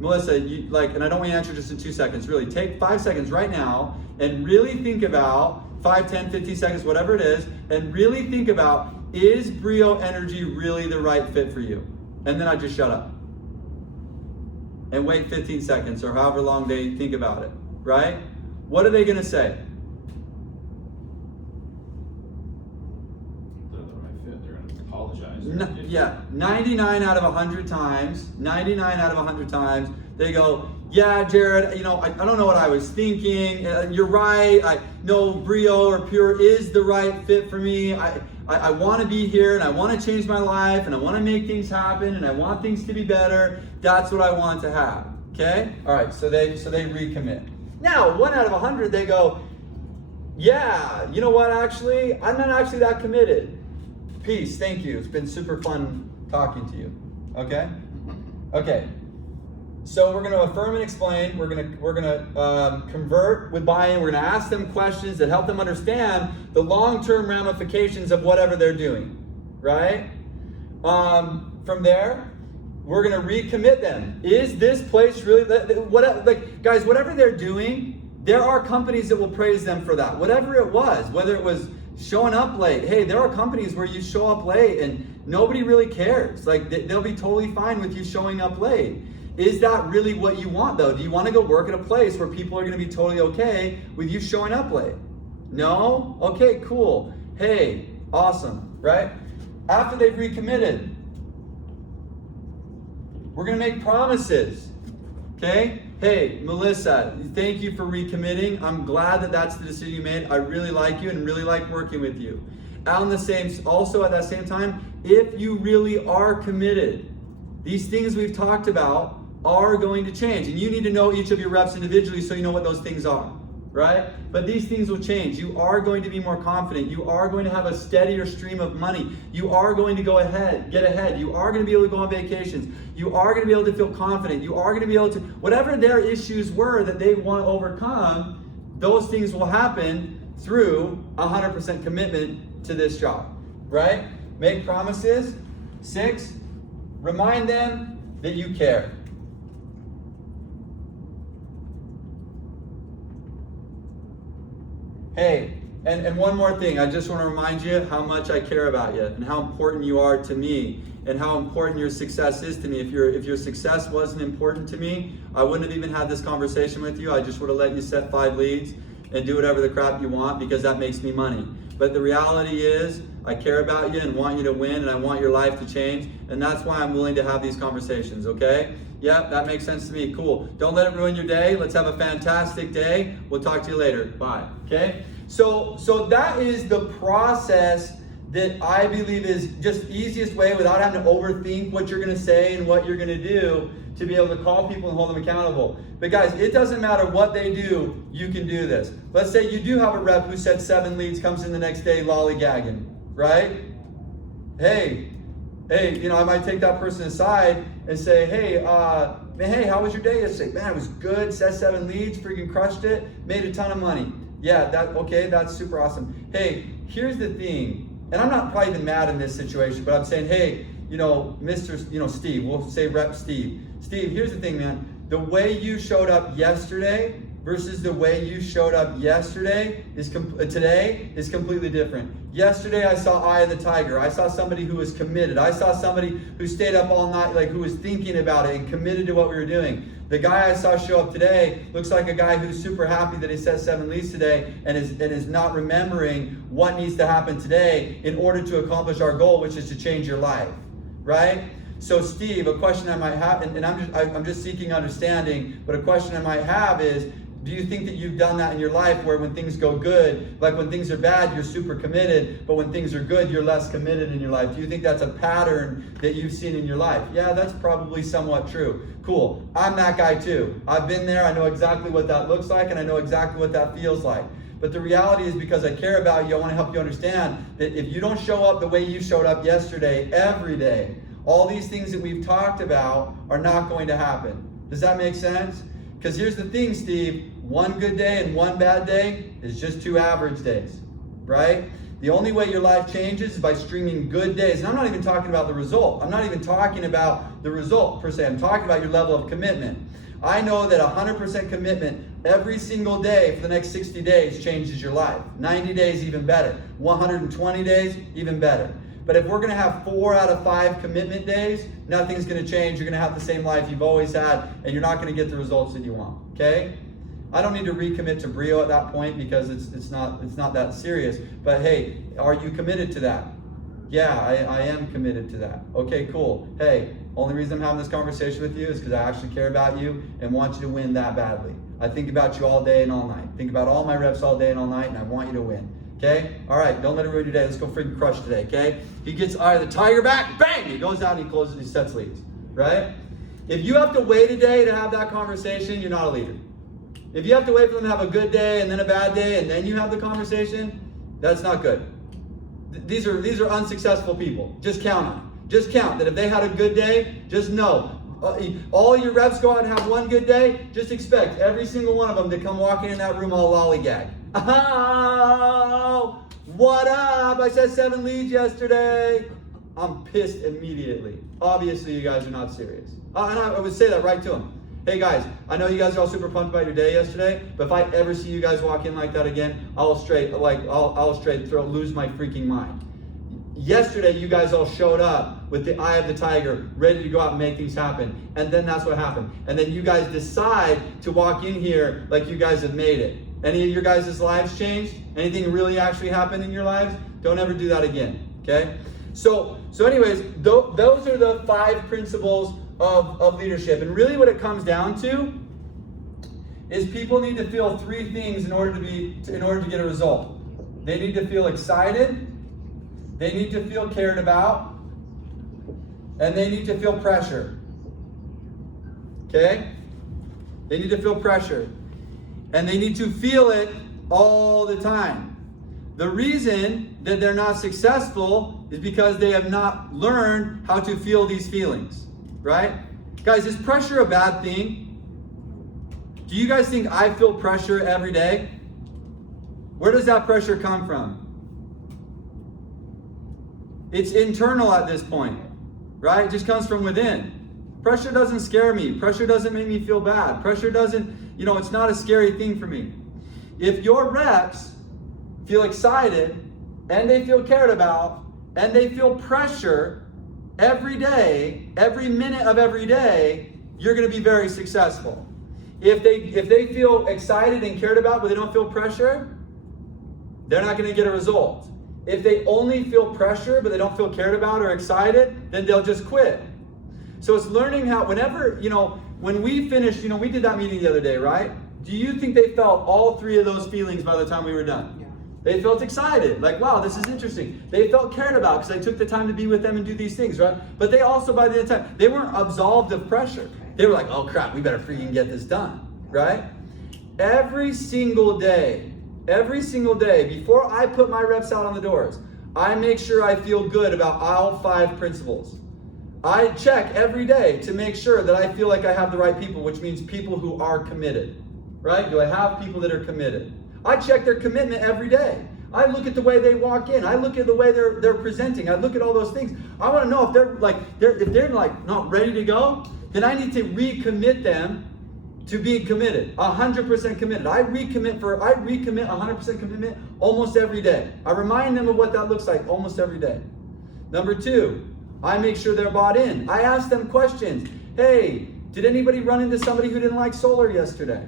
Melissa, and I don't want you to answer just in 2 seconds, really. Take 5 seconds right now and really think about, 5, 10, 15 seconds, whatever it is, and really think about, is Brio Energy really the right fit for you? And then I just shut up. And wait 15 seconds or however long they think about it, right? What are they gonna say? Yeah, 99 out of 100 times, they go, yeah, Jared, I don't know what I was thinking. You're right. No, Brio or Pure is the right fit for me. I want to be here and I want to change my life and I want to make things happen and I want things to be better. That's what I want to have. Okay? All right, so they recommit. Now, 1 out of 100, they go, yeah, you know what, actually, I'm not actually that committed. Peace, thank you. It's been super fun talking to you. Okay? Okay. So we're going to affirm and explain. We're going to convert with buy-in. We're going to ask them questions that help them understand the long-term ramifications of whatever they're doing, right? From there, we're going to recommit them. Is this place really, guys, whatever they're doing, there are companies that will praise them for that. Whatever it was, whether it was showing up late. Hey, there are companies where you show up late and nobody really cares. They'll be totally fine with you showing up late. Is that really what you want though? Do you want to go work at a place where people are going to be totally okay with you showing up late? No? Okay, cool. Hey, awesome, right? after they've recommitted. We're going to make promises. Okay? Hey, Melissa, thank you for recommitting. I'm glad that that's the decision you made. I really like you and really like working with you. Also at that same time, if you really are committed, these things we've talked about are going to change. And you need to know each of your reps individually so you know what those things are, right? But these things will change. You are going to be more confident. You are going to have a steadier stream of money. You are going to get ahead. You are going to be able to go on vacations. You are going to be able to feel confident. You are going to be able to, whatever their issues were that they want to overcome, those things will happen through 100% commitment to this job, right? Make promises. 6, remind them that you care. Hey, and one more thing, I just want to remind you how much I care about you and how important you are to me and how important your success is to me. If your success wasn't important to me, I wouldn't have even had this conversation with you. I just would have let you set 5 leads and do whatever the crap you want because that makes me money. But the reality is, I care about you and want you to win and I want your life to change, and that's why I'm willing to have these conversations, okay? Yeah, that makes sense to me. Cool. Don't let it ruin your day. Let's have a fantastic day. We'll talk to you later. Bye. Okay? So that is the process that I believe is just the easiest way without having to overthink what you're going to say and what you're going to do to be able to call people and hold them accountable. But guys, it doesn't matter what they do, you can do this. Let's say you do have a rep who said 7 leads, comes in the next day lollygagging, right? Hey, I might take that person aside and say, hey, how was your day yesterday? Man, it was good, set 7 leads, freaking crushed it, made a ton of money. Yeah, that's super awesome. Hey, here's the thing, and I'm not probably even mad in this situation, but I'm saying, hey, Mr. Steve, we'll say Rep Steve. Steve, here's the thing, man. The way you showed up yesterday versus the way you showed up today is completely different. Yesterday I saw Eye of the Tiger. I saw somebody who was committed. I saw somebody who stayed up all night, like who was thinking about it and committed to what we were doing. The guy I saw show up today looks like a guy who's super happy that he set 7 leads today and is not remembering what needs to happen today in order to accomplish our goal, which is to change your life, right? So Steve, a question I might have, and I'm just seeking understanding, but a question I might have is, do you think that you've done that in your life where when things go good, like when things are bad, you're super committed, but when things are good, you're less committed in your life? Do you think that's a pattern that you've seen in your life? Yeah, that's probably somewhat true. Cool. I'm that guy too. I've been there. I know exactly what that looks like, and I know exactly what that feels like. But the reality is, because I care about you, I want to help you understand that if you don't show up the way you showed up yesterday, every day, all these things that we've talked about are not going to happen. Does that make sense? Because here's the thing, Steve, 1 good day and 1 bad day is just 2 average days, right? The only way your life changes is by stringing good days. And I'm not even talking about the result. I'm not even talking about the result per se. I'm talking about your level of commitment. I know that 100% commitment every single day for the next 60 days changes your life. 90 days, even better. 120 days, even better. But if we're going to have 4 out of 5 commitment days, nothing's going to change. You're going to have the same life you've always had, and you're not going to get the results that you want. Okay? I don't need to recommit to Brio at that point because it's not that serious. But hey, are you committed to that? Yeah, I am committed to that. Okay, cool. Hey, only reason I'm having this conversation with you is because I actually care about you and want you to win that badly. I think about you all day and all night. Think about all my reps all day and all night, and I want you to win. Okay? All right, don't let it ruin your day. Let's go freaking crush today, okay? He gets Eye of the Tiger back, bang! He goes out and he closes, he sets leads, right? If you have to wait a day to have that conversation, you're not a leader. If you have to wait for them to have a good day and then a bad day and then you have the conversation, that's not good. These are unsuccessful people. Just count on it. Just count that if they had a good day, just know. All your reps go out and have 1 good day, just expect every single one of them to come walking in that room all lollygag. Oh, what up? I said 7 leads yesterday. I'm pissed immediately. Obviously, you guys are not serious. And I would say that right to them. Hey guys, I know you guys are all super pumped about your day yesterday, but if I ever see you guys walk in like that again, I'll straight lose my freaking mind. Yesterday, you guys all showed up with the eye of the tiger, ready to go out and make things happen. And then that's what happened. And then you guys decide to walk in here like you guys have made it. Any of your guys' lives changed? Anything really actually happened in your lives? Don't ever do that again, okay? So anyways, those are the 5 principles of leadership. And really what it comes down to is people need to feel 3 things in order to get a result. They need to feel excited, they need to feel cared about, and they need to feel pressure. Okay? They need to feel pressure. And they need to feel it all the time. The reason that they're not successful is because they have not learned how to feel these feelings. Right? Guys, is pressure a bad thing? Do you guys think I feel pressure every day? Where does that pressure come from? It's internal at this point, right? It just comes from within. Pressure doesn't scare me. Pressure doesn't make me feel bad. Pressure doesn't, it's not a scary thing for me. If your reps feel excited and they feel cared about and they feel pressure every day, every minute of every day, you're going to be very successful. If they feel excited and cared about but they don't feel pressure, they're not going to get a result. If they only feel pressure but they don't feel cared about or excited, then they'll just quit. So it's learning how, whenever, when we finished, we did that meeting the other day, right? Do you think they felt all 3 of those feelings by the time we were done? Yeah. They felt excited, like, wow, this is interesting. They felt cared about because I took the time to be with them and do these things, right? But they also, by the end of the time, they weren't absolved of pressure. They were like, oh crap, we better freaking get this done, right? Every single day, before I put my reps out on the doors, I make sure I feel good about all 5 principles. I check every day to make sure that I feel like I have the right people, which means people who are committed, right? Do I have people that are committed? I check their commitment every day. I look at the way they walk in. I look at the way they're presenting. I look at all those things. I want to know if they're not ready to go, then I need to recommit them to being committed, 100% committed. I recommit 100% commitment almost every day. I remind them of what that looks like almost every day. Number 2, I make sure they're bought in. I ask them questions. Hey, did anybody run into somebody who didn't like solar yesterday?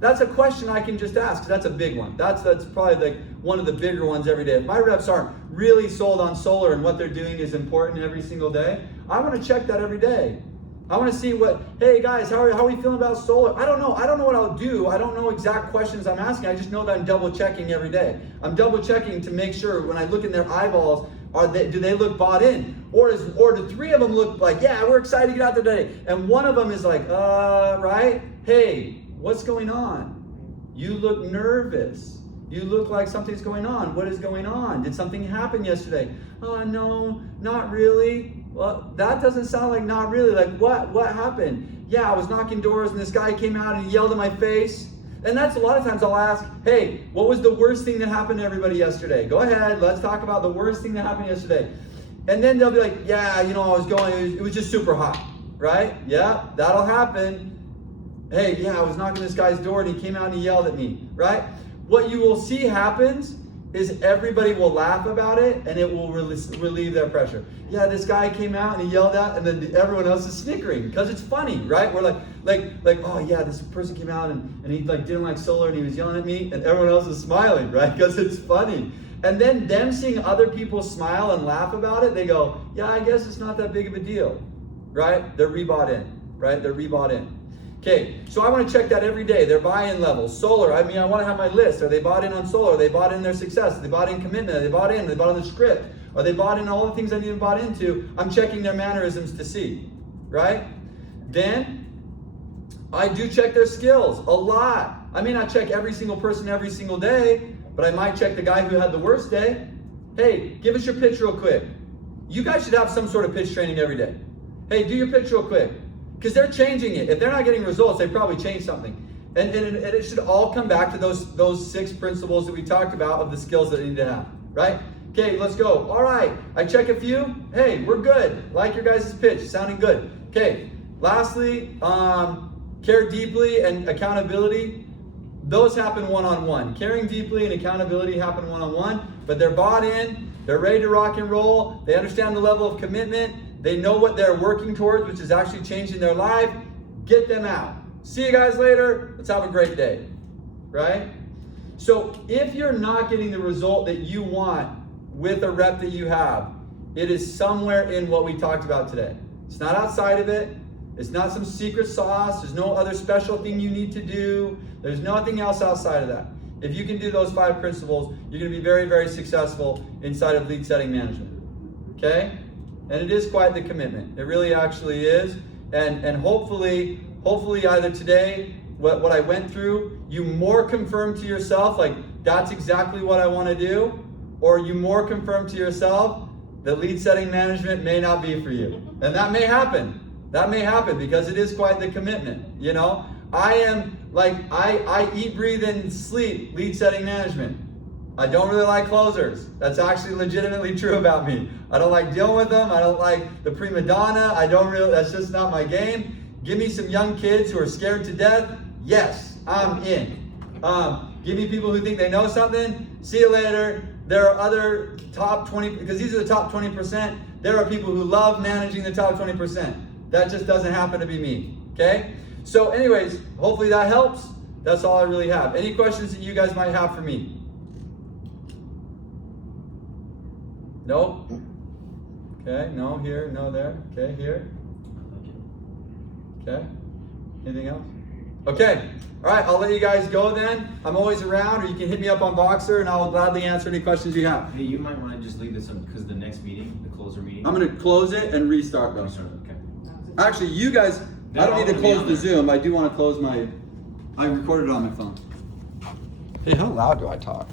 That's a question I can just ask. That's a big one. That's probably one of the bigger ones every day. If my reps aren't really sold on solar and what they're doing is important every single day, I want to check that every day. I want to see hey guys, how are we feeling about solar? I don't know what I'll do. I don't know exact questions I'm asking. I just know that I'm double checking every day. I'm double checking to make sure when I look in their eyeballs, do they look bought in? Or do 3 of them look like, yeah, we're excited to get out there today. And one of them is like, right? Hey, what's going on? You look nervous. You look like something's going on. What is going on? Did something happen yesterday? Oh, no, not really. Well, that doesn't sound like not really. Like, what happened? Yeah, I was knocking doors and this guy came out and he yelled in my face. And that's a lot of times I'll ask, hey, what was the worst thing that happened to everybody yesterday? Go ahead, let's talk about the worst thing that happened yesterday. And then they'll be like, yeah, I was going, it was just super hot, right? Yeah, that'll happen. Hey, yeah, I was knocking this guy's door and he came out and he yelled at me, right? What you will see happens is everybody will laugh about it and it will relieve their pressure. Yeah, this guy came out and he yelled out and then everyone else is snickering because it's funny, right? We're like, oh yeah, this person came out and he didn't like solar and he was yelling at me and everyone else is smiling, right? Because it's funny. And then them seeing other people smile and laugh about it, they go, yeah, I guess it's not that big of a deal, right? They're rebought in, right? They're rebought in. Okay, so I want to check that every day. Their buy-in levels. Solar, I want to have my list. Are they bought in on solar? Are they bought in their success? Are they bought in commitment? Are they bought in? Are they bought in the script? Are they bought in all the things I need to bought into? I'm checking their mannerisms to see, right? Then, I do check their skills a lot. I may not check every single person every single day, but I might check the guy who had the worst day. Hey, give us your pitch real quick. You guys should have some sort of pitch training every day. Hey, do your pitch real quick. Because they're changing it. If they're not getting results, they probably changed something. And it should all come back to those 6 principles that we talked about of the skills that they need to have, right? Okay, let's go. All right, I check a few. Hey, we're good. Like your guys' pitch, sounding good. Okay, lastly, care deeply and accountability. Those happen one-on-one. Caring deeply and accountability happen one-on-one, but they're bought in, they're ready to rock and roll, they understand the level of commitment, they know what they're working towards, which is actually changing their life. Get them out. See you guys later. Let's have a great day, right? So if you're not getting the result that you want with a rep that you have, It is somewhere in what we talked about today. It's not outside of it. It's not some secret sauce. There's no other special thing you need to do. There's nothing else outside of that. If you can do those 5 principles, you're going to be very, very successful inside of lead setting management. Okay? And it is quite the commitment. It really actually is. And hopefully either today, what I went through, you more confirm to yourself, like, that's exactly what I want to do, or you more confirm to yourself that lead setting management may not be for you. And that may happen. That may happen because it is quite the commitment, you know? I am like, I eat, breathe, and sleep lead setting management. I don't really like closers. That's actually legitimately true about me. I don't like dealing with them. I don't like the prima donna. That's just not my game. Give me some young kids who are scared to death. Yes, I'm in. Give me people who think they know something. See you later. There are other top 20, because these are the top 20%. There are people who love managing the top 20%. That just doesn't happen to be me, okay? So anyways, hopefully that helps. That's all I really have. Any questions that you guys might have for me? Nope. Okay, no here, no there. Okay, here. Okay. Anything else? Okay. All right, I'll let you guys go then. I'm always around, or you can hit me up on Voxer, and I will gladly answer any questions you have. Hey, you might want to just leave this up because the next meeting, the closer meeting. I'm going to close it and restart though. Okay. Actually, you guys, I don't need to close the Zoom. I do want to close I recorded it on my phone. Hey, how loud do I talk?